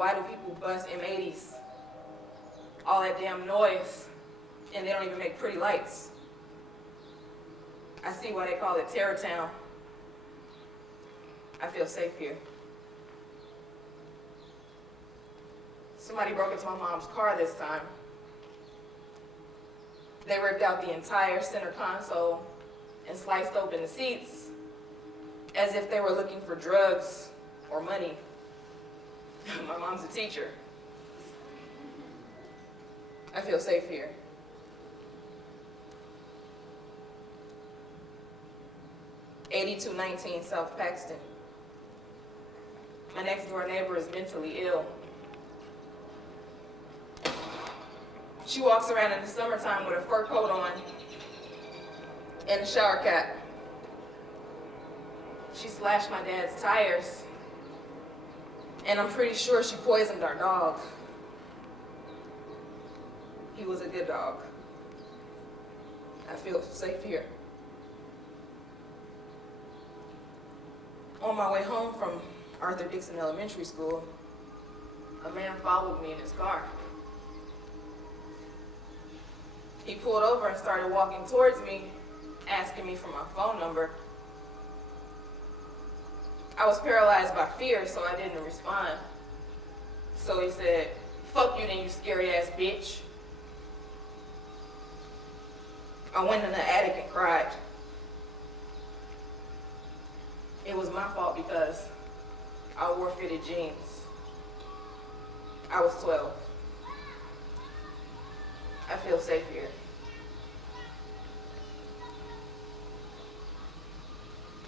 Why do people bust M80s? All that damn noise, and they don't even make pretty lights. I see why they call it Terror Town. I feel safe here. Somebody broke into my mom's car this time. They ripped out the entire center console and sliced open the seats as if they were looking for drugs or money. My mom's a teacher. I feel safe here. (8219) South Paxton. My next door neighbor is mentally ill. She walks around in the summertime with a fur coat on and a shower cap. She slashed my dad's tires, and I'm pretty sure she poisoned our dog. He was a good dog. I feel safe here. On my way home from Arthur Dixon Elementary School, a man followed me in his car. He pulled over and started walking towards me, asking me for my phone number. I was paralyzed by fear, so I didn't respond. So he said, "Fuck you then, you scary ass bitch." I went in the attic and cried. It was my fault because I wore fitted jeans. I was 12. I feel safe here.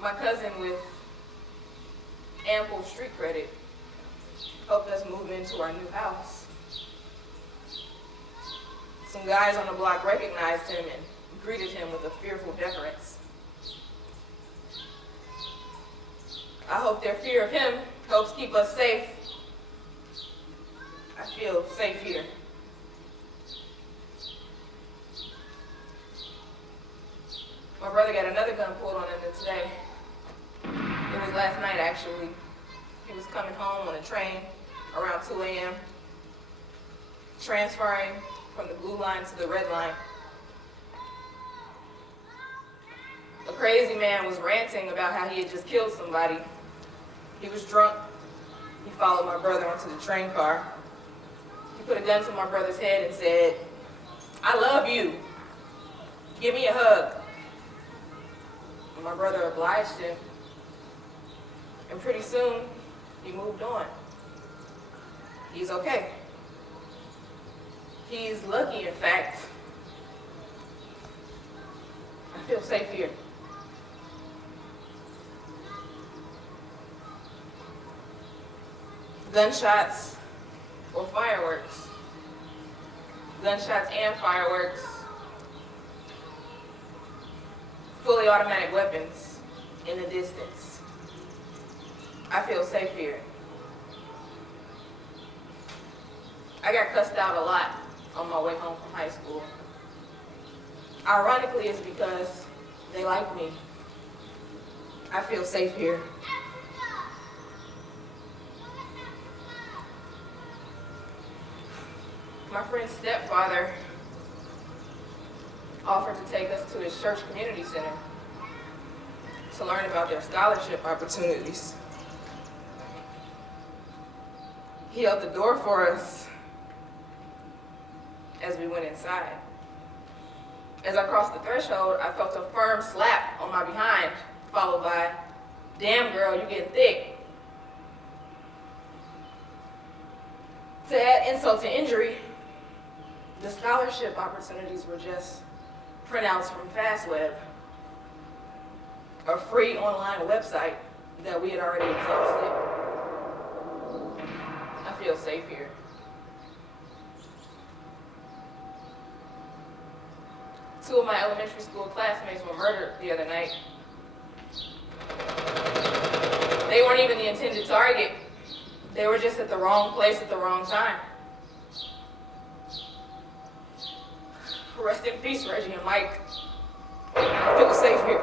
My cousin with ample street credit helped us move into our new house. Some guys on the block recognized him and greeted him with a fearful deference. I hope their fear of him helps keep us safe. I feel safe here. My brother got another gun pulled on him today. It was last night, actually. He was coming home on a train around 2 a.m., transferring from the blue line to the red line. A crazy man was ranting about how he had just killed somebody. He was drunk. He followed my brother onto the train car. He put a gun to my brother's head and said, "I love you. Give me a hug." And my brother obliged him. And pretty soon, he moved on. He's okay. He's lucky, in fact. I feel safe here. Gunshots or fireworks. Gunshots and fireworks. Fully automatic weapons in the distance. I feel safe here. I got cussed out a lot on my way home from high school. Ironically, it's because they like me. I feel safe here. My friend's stepfather offered to take us to his church community center to learn about their scholarship opportunities. He held the door for us as we went inside. As I crossed the threshold, I felt a firm slap on my behind, followed by, "Damn girl, you getting thick." To add insult to injury, the scholarship opportunities were just printouts from FastWeb, a free online website that we had already exhausted. I feel safe here. Two of my elementary school classmates were murdered the other night. They weren't even the intended target. They were just at the wrong place at the wrong time. Rest in peace, Reggie and Mike. I feel safe here.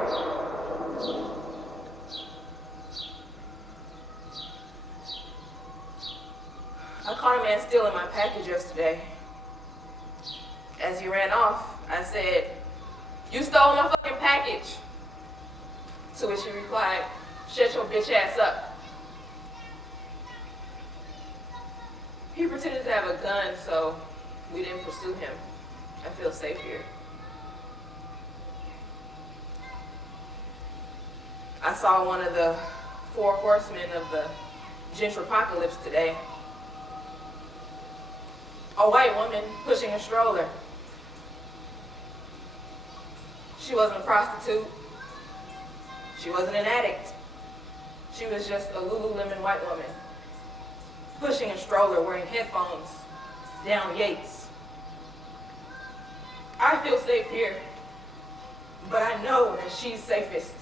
caught a man stealing my package yesterday. As he ran off, I said, "You stole my fucking package." To which he replied, "Shut your bitch ass up." He pretended to have a gun, so we didn't pursue him. I feel safe here. I saw one of the 4 horsemen of the gentripocalypse today. A white woman pushing a stroller. She wasn't a prostitute. She wasn't an addict. She was just a Lululemon white woman pushing a stroller, wearing headphones, down Yates. I feel safe here, but I know that she's safest.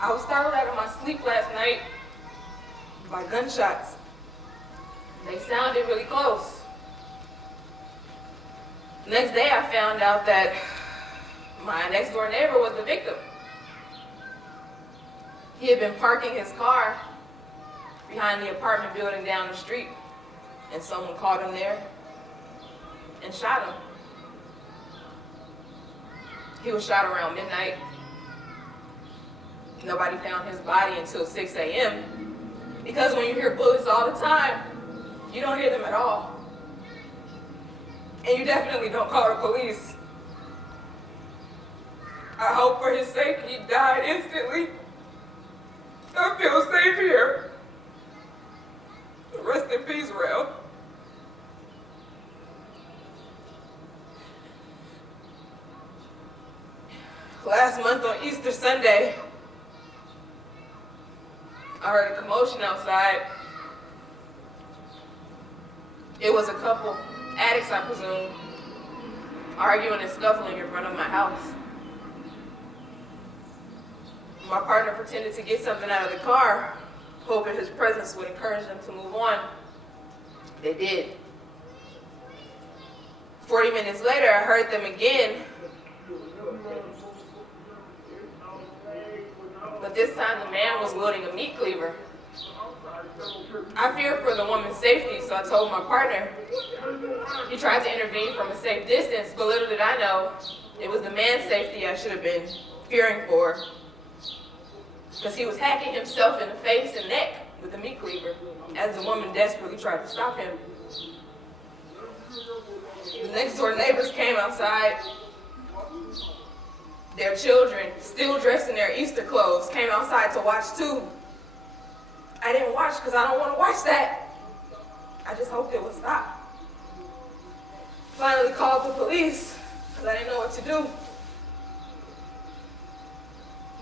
I was startled out of my sleep last night by gunshots. They sounded really close. The next day I found out that my next door neighbor was the victim. He had been parking his car behind the apartment building down the street, and someone caught him there and shot him. He was shot around midnight. Nobody found his body until 6 a.m. because when you hear bullets all the time, you don't hear them at all. And you definitely don't call the police. I hope for his sake he died instantly. I feel safe here. Rest in peace, Rel. Last month on Easter Sunday, I heard a commotion outside. It was a couple, addicts I presume, arguing and scuffling in front of my house. My partner pretended to get something out of the car, hoping his presence would encourage them to move on. They did. 40 minutes later, I heard them again. But this time the man was wielding a meat cleaver. I feared for the woman's safety, so I told my partner. He tried to intervene from a safe distance, but little did I know it was the man's safety I should have been fearing for, because he was hacking himself in the face and neck with a meat cleaver as the woman desperately tried to stop him. The next door neighbors came outside. Their children, still dressed in their Easter clothes, came outside to watch too. I didn't watch because I don't want to watch that. I just hoped it would stop. Finally called the police because I didn't know what to do.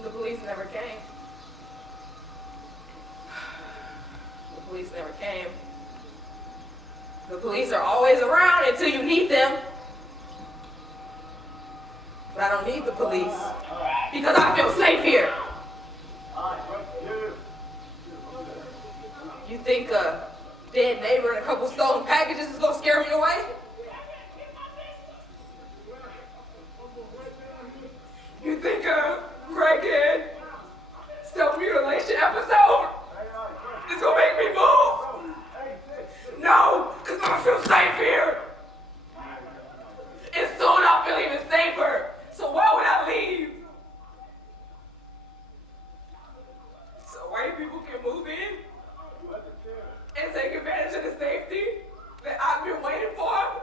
The police never came. The police never came. The police are always around until you need them. But I don't need the police because I feel safe here. You think a dead neighbor and a couple stolen packages is gonna scare me away? You think a crackhead self-mutilation episode is gonna make me move? No, because I feel safe here. And soon I'll feel even safer. So why would I leave? So white people can move in and take advantage of the safety that I've been waiting for?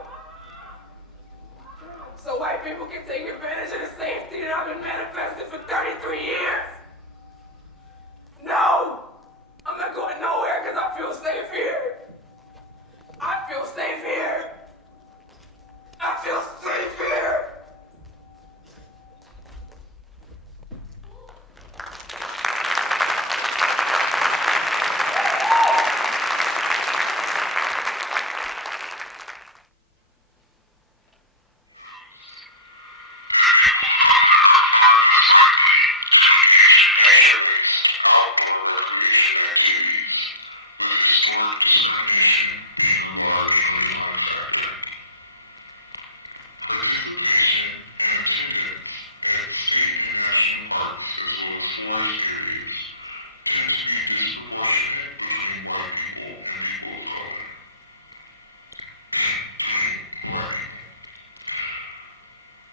So white people can take advantage of the safety that I've been manifesting for 33 years? No! I'm not going nowhere because I feel safe here. I feel safe here. I feel safe here. Forest areas tend to be displaced disproportionate between white people and people of color. Between black people.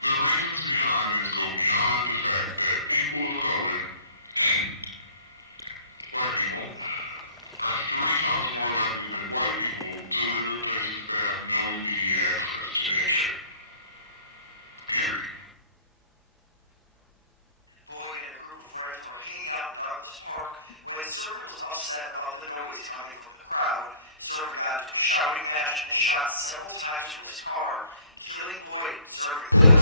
The reasons behind this go beyond the fact that people of color, black people, are 3 times more likely than white people to live in places that have no immediate access to nature. Period. Boyd and a group of friends were hanging out in Douglas Park when Zervin was upset about the noise coming from the crowd. Zervin got into a shouting match and shot several times from his car, killing Boyd. Zervin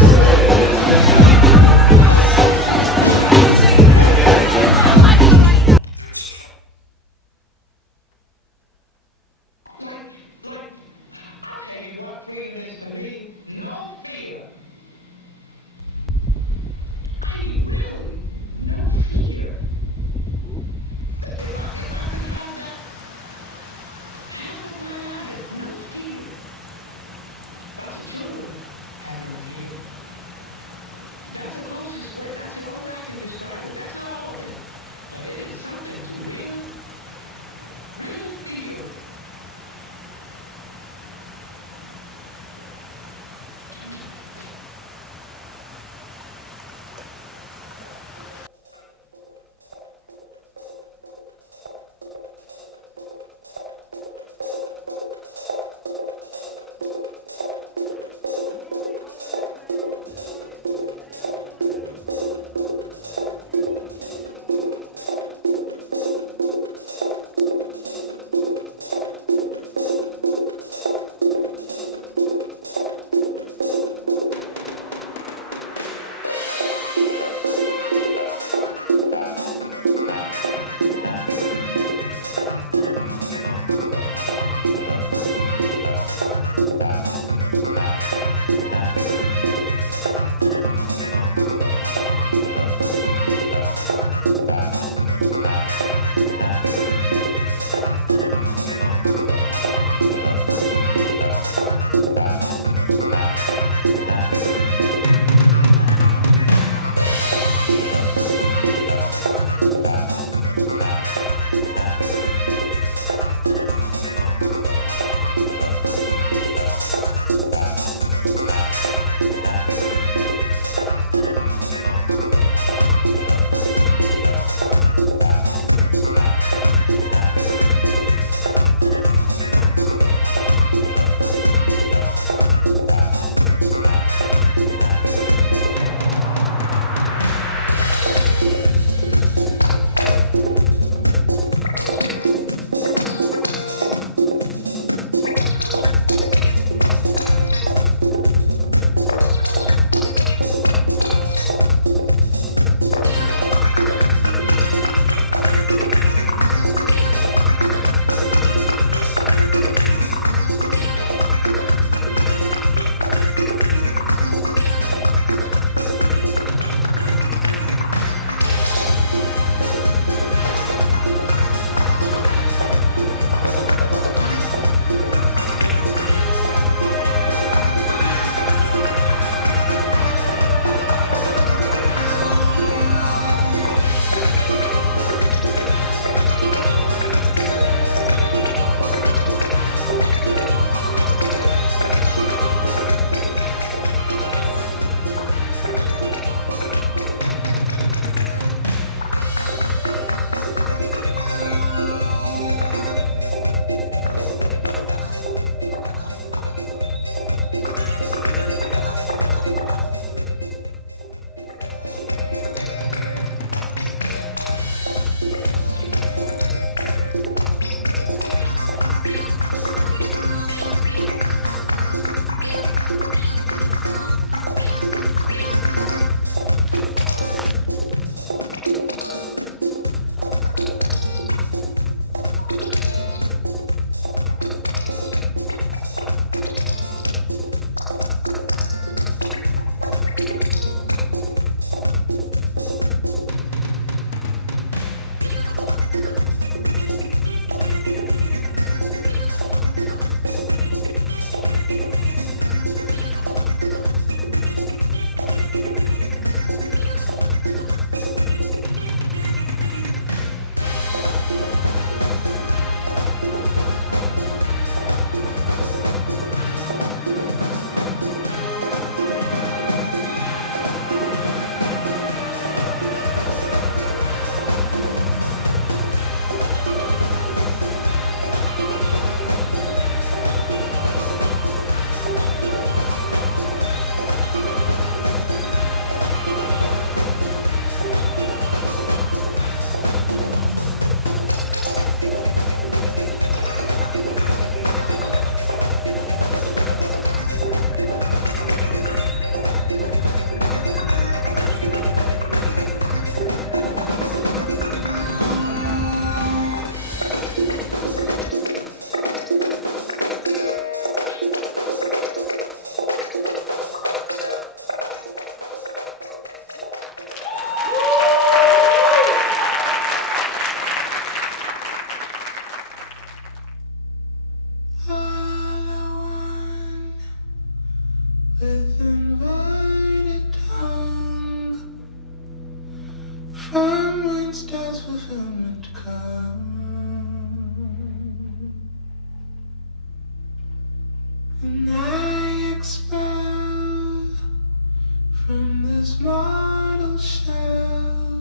I'll tell you what freedom is to me. No fear. I mean, really, no fear. If I could have that half of my life, no fear. Dr. Jordan, I don't feel. From whence does fulfillment come? And I expel from this mortal shell.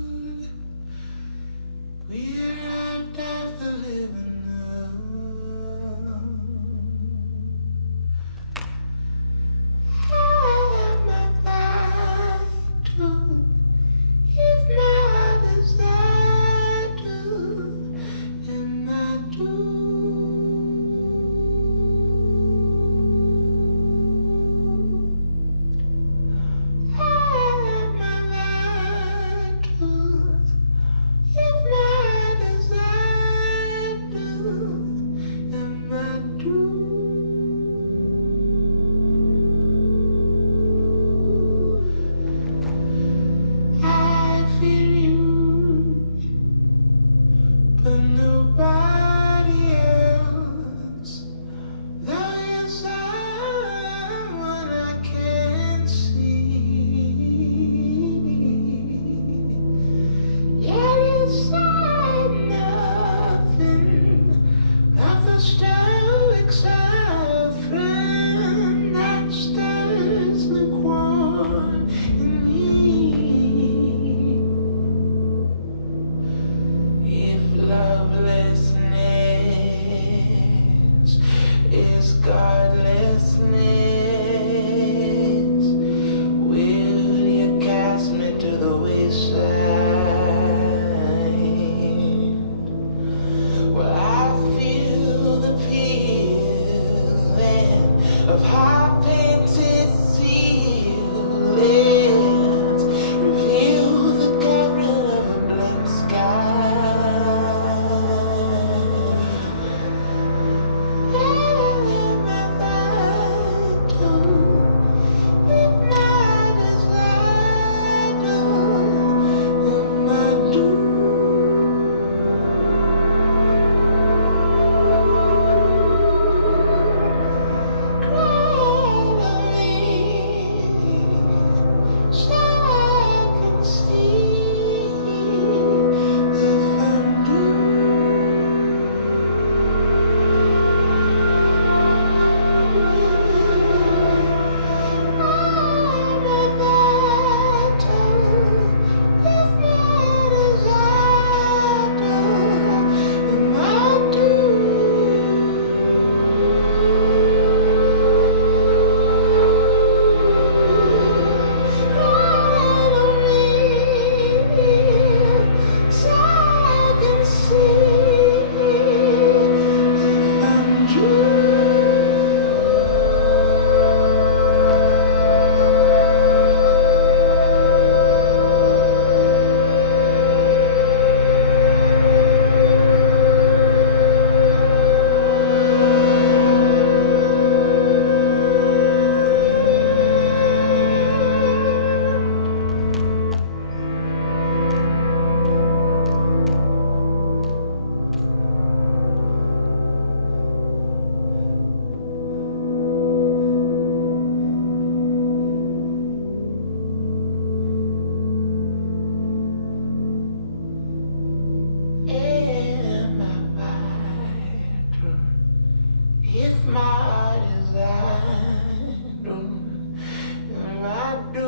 We are wrapped after living now. I have my battle. If my heart is I do, and I do. I have my battle. If my heart is I do, and I do. I feel you, but nobody else. Though you're someone I can't see, yet you said nothing of the stoic suffering that stirs the quarrel in me. If lovelessness is godlessness, will you cast me to the wayside? Well, I feel the feeling of half-painted ceilings, reveal the carol of a blank sky. And my battle, if not as I do, and I do. If my heart is idle, and I do.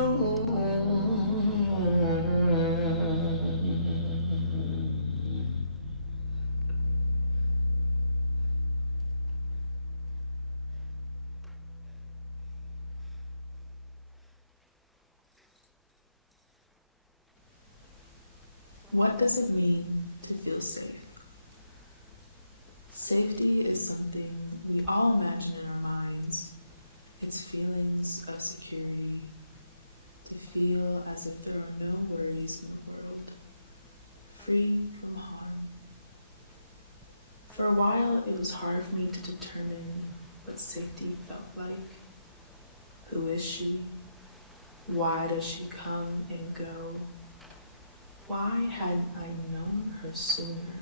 What does it mean to feel safe? Safety is something we all imagine in our minds. It's feelings of security, to feel as if there are no worries in the world, free from harm. For a while, it was hard for me to determine what safety felt like. Who is she? Why does she come and go? Why hadn't I known her sooner?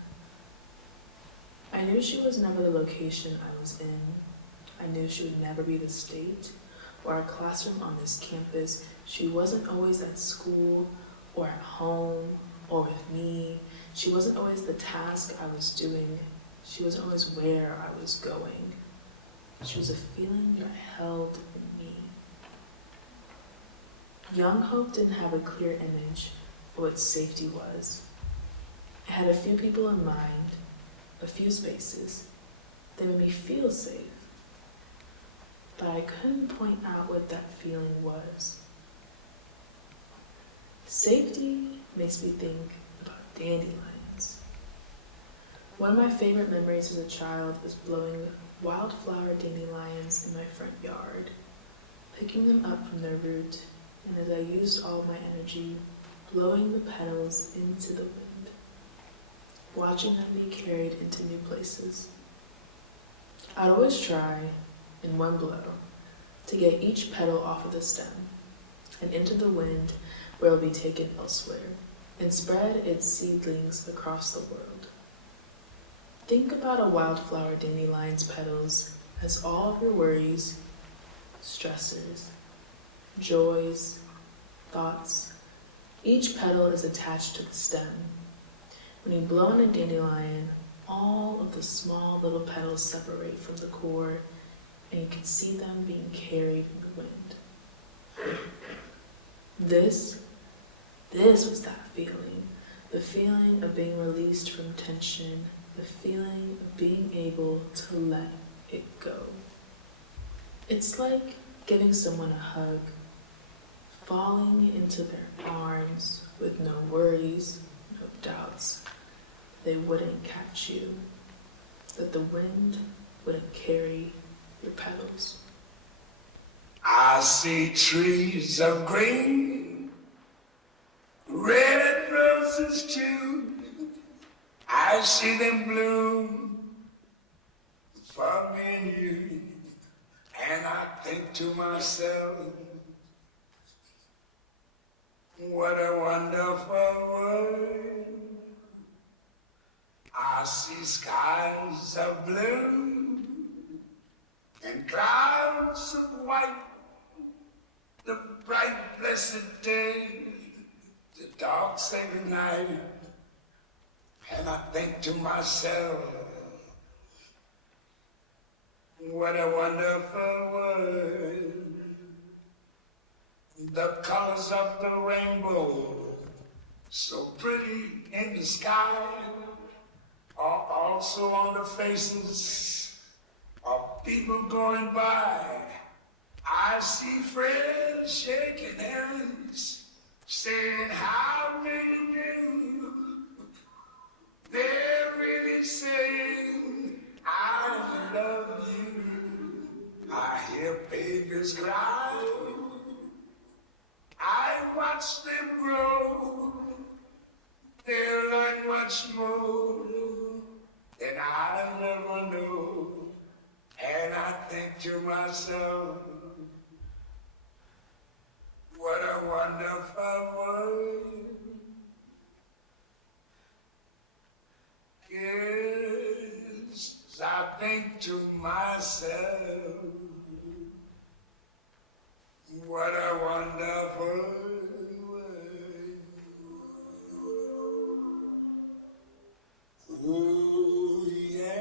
I knew she was never the location I was in. I knew she would never be the state or a classroom on this campus. She wasn't always at school or at home or with She wasn't always the task I was doing. She wasn't always where I was going. She was a feeling that held in me. Young Hope didn't have a clear image of what safety was. It had a few people in mind, a few spaces that made me feel safe, but I couldn't point out what that feeling was. Safety makes me think about dandelions. One of my favorite memories as a child was blowing wildflower dandelions in my front yard, picking them up from their root, and as I used all my energy, blowing the petals into the wind, watching them be carried into new places. I'd always try, in one blow, to get each petal off of the stem and into the wind where it will be taken elsewhere and spread its seedlings across the world. Think about a wildflower dandelion's petals as all of your worries, stressors, joys, thoughts. Each petal is attached to the stem. When you blow on a dandelion, all of the small little petals separate from the core, and you can see them being carried in the wind. This was that feeling, the feeling of being released from tension, the feeling of being able to let it go. It's like giving someone a hug, falling into their arms with no worries, no doubts. They wouldn't catch you, that the wind wouldn't carry your petals. I see trees of green, red roses too. I see them bloom for me and you. And I think to myself, what a wonderful world. I see skies of blue and clouds of white, the bright blessed day, the dark sacred night. And I think to myself, what a wonderful world. The colors of the rainbow, so pretty in the sky, are also on the faces of people going by. I see friends shaking hands, saying, how do you do? They're really saying, I love you. I hear babies cry. I watch them grow. They learn much more than I never knew. And I think to myself, what a wonderful world. Yes, I think to myself, what a wonderful world. Ooh, yeah.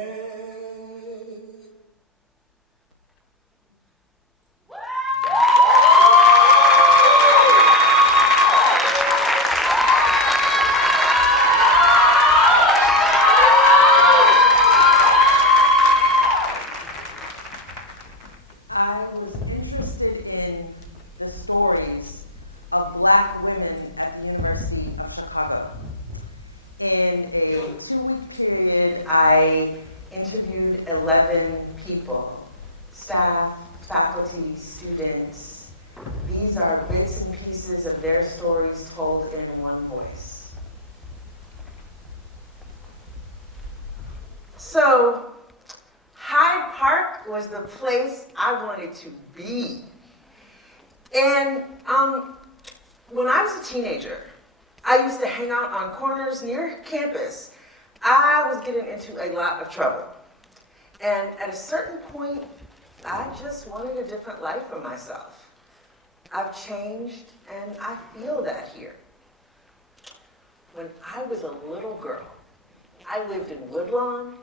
I was interested in the stories of Black women at the University of Chicago. In a 2-week period, I interviewed 11 people, staff, faculty, students. These are bits and pieces of their stories told in one voice. So, Hyde Park was the place I wanted to be. And when I was a teenager, I used to hang out on corners near campus. I was getting into a lot of trouble. And at a certain point, I just wanted a different life for myself. I've changed, and I feel that here. when I was a little girl. I lived in Woodlawn,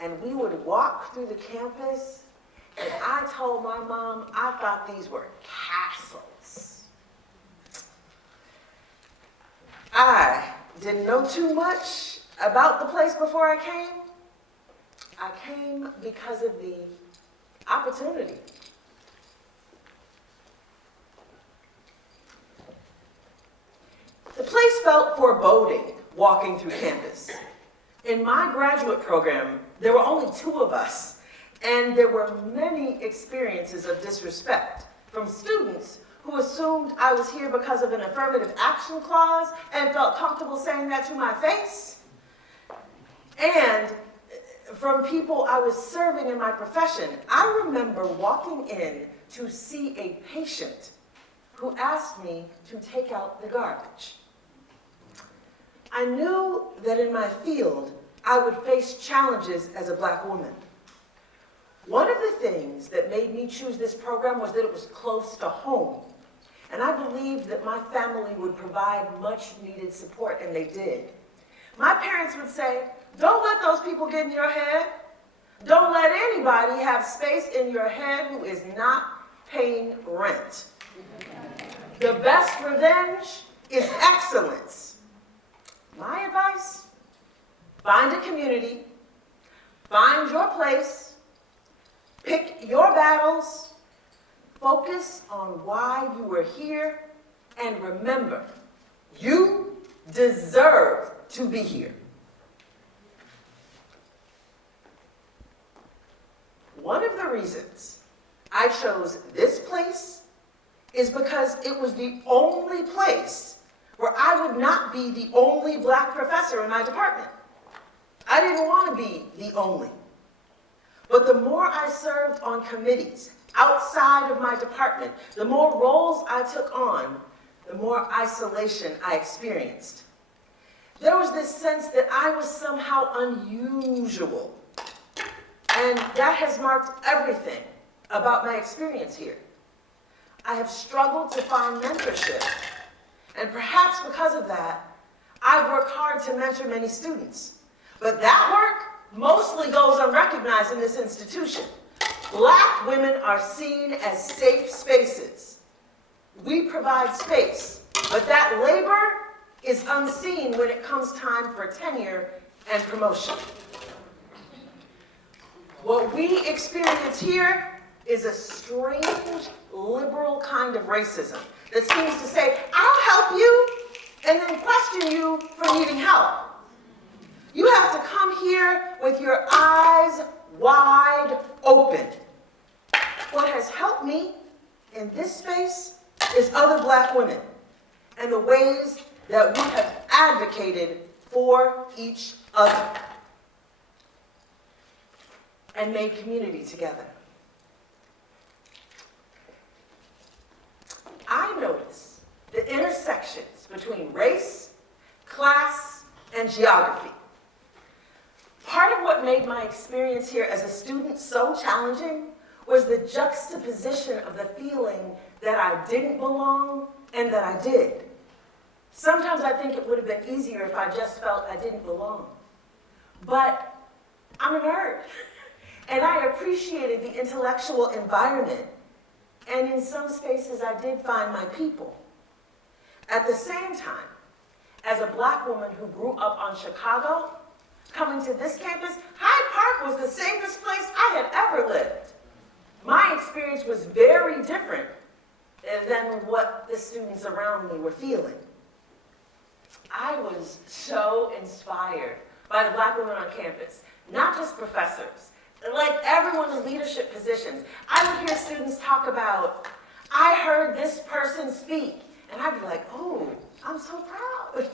and we would walk through the campus, and I told my mom I thought these were castles. I didn't know too much about the place before I came. I came because of the opportunity. The place felt foreboding walking through campus. In my graduate program, there were only 2 of us, and there were many experiences of disrespect from students who assumed I was here because of an affirmative action clause and felt comfortable saying that to my face, and from people I was serving in my profession. I remember walking in to see a patient who asked me to take out the garbage. I knew that in my field, I would face challenges as a Black woman. One of the things that made me choose this program was that it was close to home. And I believed that my family would provide much needed support, and they did. My parents would say, don't let those people get in your head. Don't let anybody have space in your head who is not paying rent. The best revenge is excellence. My advice, find a community, find your place, pick your battles, focus on why you were here, and remember, you deserve to be here. One of the reasons I chose this place is because it was the only place where I would not be the only Black professor in my department. I didn't want to be the only. But the more I served on committees outside of my department, the more roles I took on, the more isolation I experienced. There was this sense that I was somehow unusual. And that has marked everything about my experience here. I have struggled to find mentorship. And perhaps because of that, I've worked hard to mentor many students. But that work mostly goes unrecognized in this institution. Black women are seen as safe spaces. We provide space, but that labor is unseen when it comes time for tenure and promotion. What we experience here is a strange, liberal kind of racism that seems to say, I'll help you, and then question you for needing help. You have to come here with your eyes wide open. What has helped me in this space is other Black women and the ways that we have advocated for each other and made community together. I notice the intersections between race, class, and geography. Part of what made my experience here as a student so challenging was the juxtaposition of the feeling that I didn't belong and that I did. Sometimes I think it would have been easier if I just felt I didn't belong. But I'm a nerd, and I appreciated the intellectual environment. And in some spaces, I did find my people. At the same time, as a Black woman who grew up on Chicago, coming to this campus, Hyde Park was the safest place I had ever lived. My experience was very different than what the students around me were feeling. I was so inspired by the Black women on campus, not just professors, like everyone in leadership positions. I would hear students talk about, I heard this person speak, and I'd be like, oh, I'm so proud.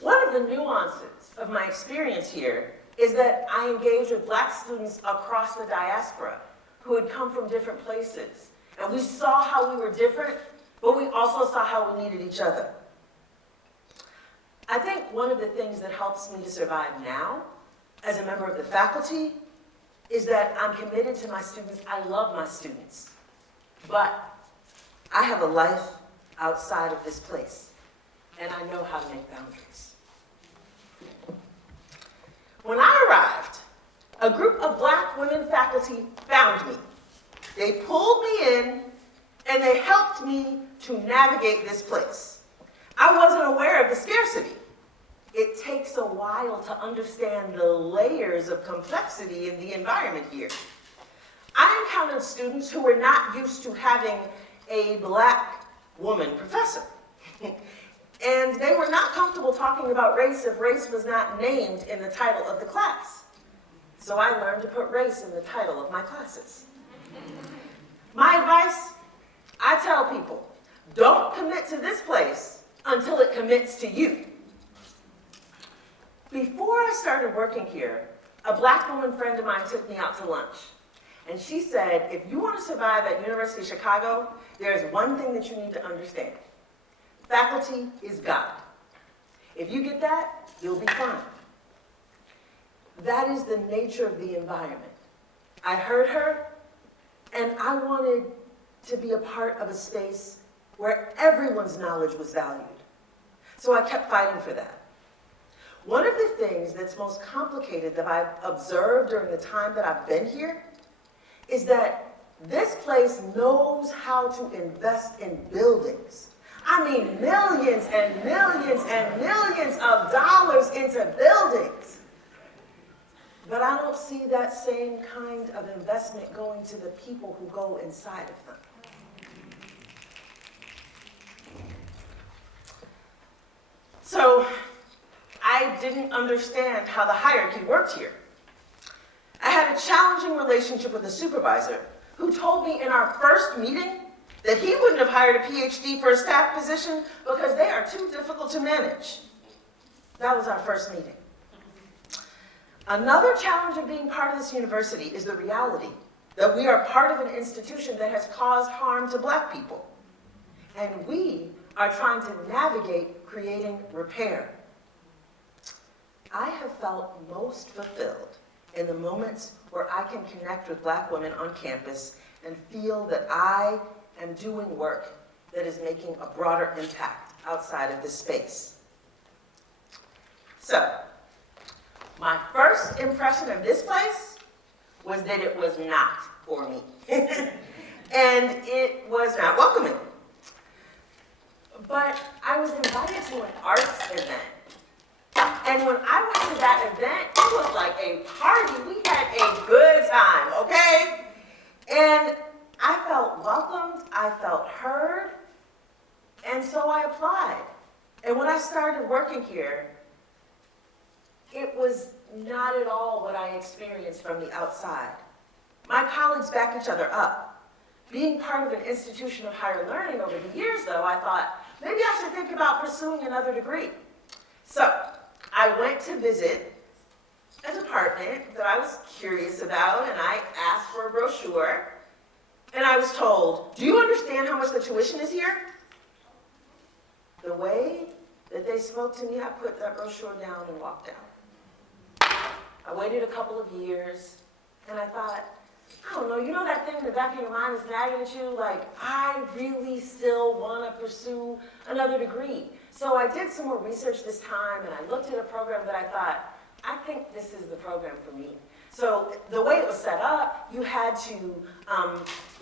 One of the nuances of my experience here is that I engaged with Black students across the diaspora who had come from different places. And we saw how we were different, but we also saw how we needed each other. I think one of the things that helps me to survive now, as a member of the faculty, is that I'm committed to my students. I love my students. But I have a life outside of this place. and I know how to make boundaries. When I arrived, a group of Black women faculty found me. They pulled me in, and they helped me to navigate this place. I wasn't aware of the scarcity. It takes a while to understand the layers of complexity in the environment here. I encountered students who were not used to having a Black woman professor. And they were not comfortable talking about race if race was not named in the title of the class. So I learned to put race in the title of my classes. My advice, I tell people, don't commit to this place until it commits to you. Before I started working here, a Black woman friend of mine took me out to lunch. And she said, if you want to survive at University of Chicago, there's one thing that you need to understand. Faculty is God. If you get that, you'll be fine. That is the nature of the environment. I heard her, and I wanted to be a part of a space where everyone's knowledge was valued. So I kept fighting for that. One of the things that's most complicated that I've observed during the time that I've been here is that this place knows how to invest in buildings. I mean, millions and millions and millions of dollars into buildings. But I don't see that same kind of investment going to the people who go inside of them. So I didn't understand how the hierarchy worked here. I had a challenging relationship with a supervisor who told me in our first meeting that he wouldn't have hired a PhD for a staff position because they are too difficult to manage. That was our first meeting. Another challenge of being part of this university is the reality that we are part of an institution that has caused harm to Black people. And we are trying to navigate creating repair. I have felt most fulfilled in the moments where I can connect with Black women on campus and feel that I am doing work that is making a broader impact outside of this space. So, my first impression of this place was that it was not for me. And it was not welcoming. But I was invited to an arts event. And when I went to that event, it was like a party. We had a good time, okay? And I felt welcomed, I felt heard, and so I applied. And when I started working here, it was not at all what I experienced from the outside. My colleagues back each other up. Being part of an institution of higher learning over the years, though, I thought, maybe I should think about pursuing another degree. So I went to visit a department that I was curious about, and I asked for a brochure, and I was told, do you understand how much the tuition is here? The way that they spoke to me, I put that brochure down and walked out. I waited a couple of years, and I thought, I don't know, you know that thing in the back of your mind is nagging at you? Like, I really still want to pursue another degree. So I did some more research this time, and I looked at a program that I thought, I think this is the program for me. So the way it was set up, you had to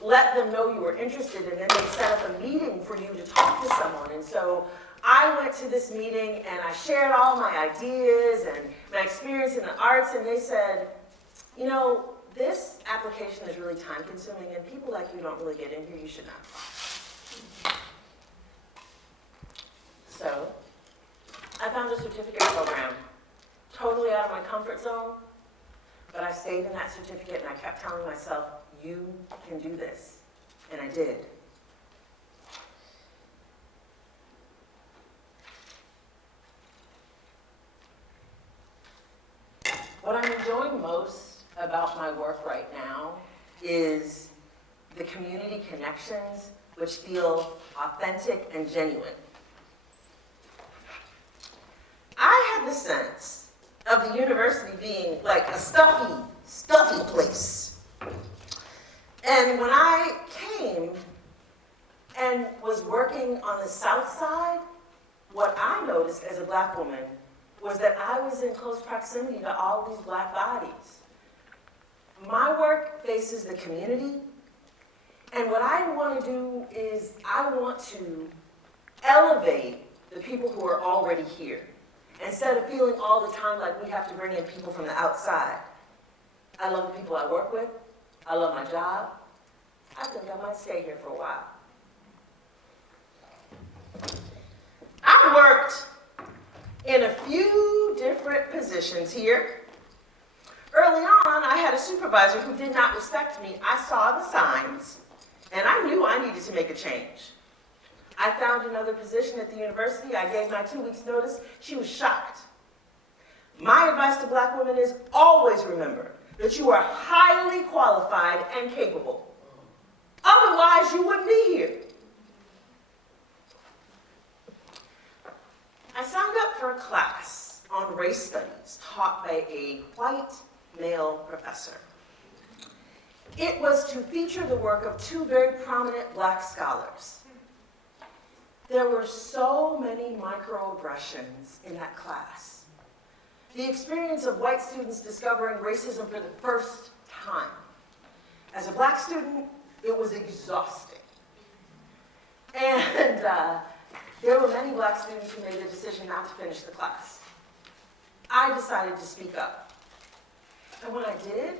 let them know you were interested, and then they set up a meeting for you to talk to someone. And so I went to this meeting, and I shared all my ideas and my experience in the arts, and they said, you know, this application is really time-consuming, and people like you don't really get in here. You should not apply. So I found a certificate program, totally out of my comfort zone, but I stayed in that certificate, and I kept telling myself, you can do this, and I did. What I'm enjoying most about my work right now is the community connections which feel authentic and genuine. I had the sense of the university being like a stuffy place. And when I came and was working on the south side, what I noticed as a black woman was that I was in close proximity to all these black bodies. My work faces the community, and what I want to do is I want to elevate the people who are already here, instead of feeling all the time like we have to bring in people from the outside. I love the people I work with. I love my job. I think I might stay here for a while. I worked in a few different positions here. Early on, I had a supervisor who did not respect me. I saw the signs, and I knew I needed to make a change. I found another position at the university. I gave my 2 weeks notice. She was shocked. My advice to black women is always remember that you are highly qualified and capable. Otherwise, you wouldn't be here. I signed up for a class on race studies taught by a white male professor. It was to feature the work of two very prominent black scholars. There were so many microaggressions in that class. The experience of white students discovering racism for the first time. As a black student, it was exhausting. And there were many black students who made the decision not to finish the class. I decided to speak up. And when I did,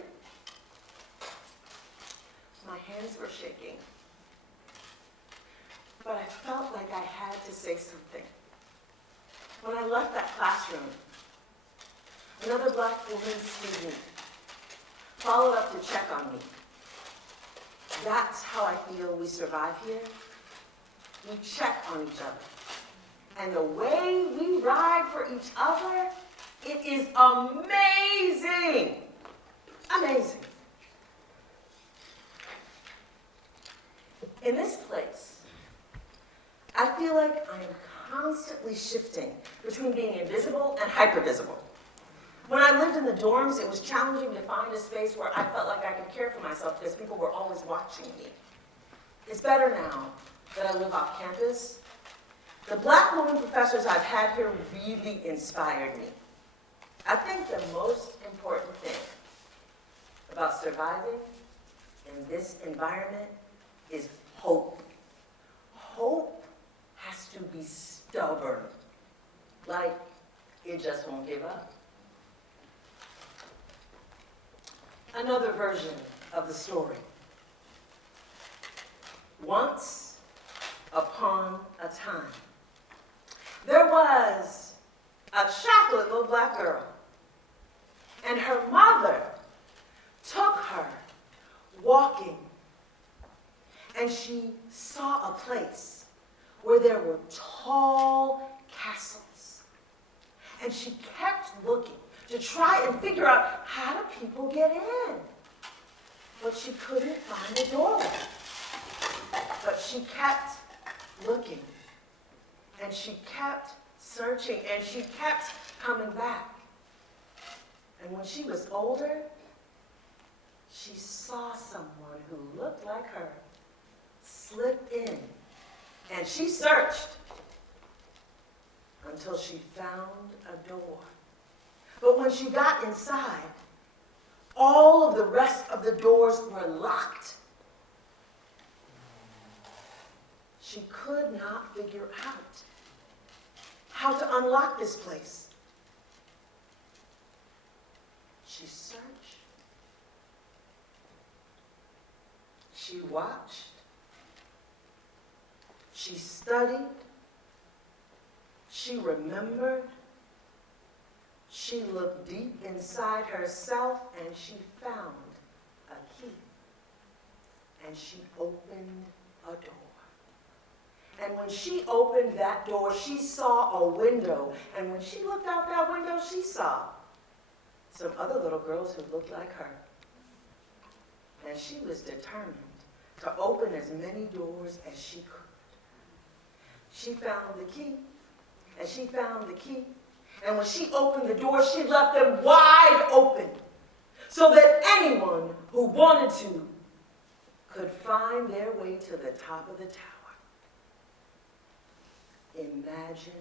my hands were shaking. But I felt like I had to say something. When I left that classroom, another black woman student followed up to check on me. That's how I feel we survive here. We check on each other. And the way we ride for each other, it is amazing. Amazing. In this place, I feel like I am constantly shifting between being invisible and hypervisible. When I lived in the dorms, it was challenging to find a space where I felt like I could care for myself because people were always watching me. It's better now that I live off campus. The black woman professors I've had here really inspired me. I think the most important thing about surviving in this environment is hope. Hope has to be stubborn, like it just won't give up. Another version of the story. Once upon a time, there was a chocolate little black girl, and her mother took her walking, and she saw a place where there were tall castles, and she kept looking to try and figure out how do people get in. But she couldn't find the doorway. But she kept looking, and she kept searching, and she kept coming back. And when she was older, she saw someone who looked like her slip in, and she searched until she found a door. But when she got inside, all of the rest of the doors were locked. She could not figure out how to unlock this place. She searched. She watched. She studied. She remembered. She looked deep inside herself, and she found a key. And she opened a door. And when she opened that door, she saw a window. And when she looked out that window, she saw some other little girls who looked like her. And she was determined to open as many doors as she could. She found the key, and she found the key. And when she opened the door, she left them wide open so that anyone who wanted to could find their way to the top of the tower. imagine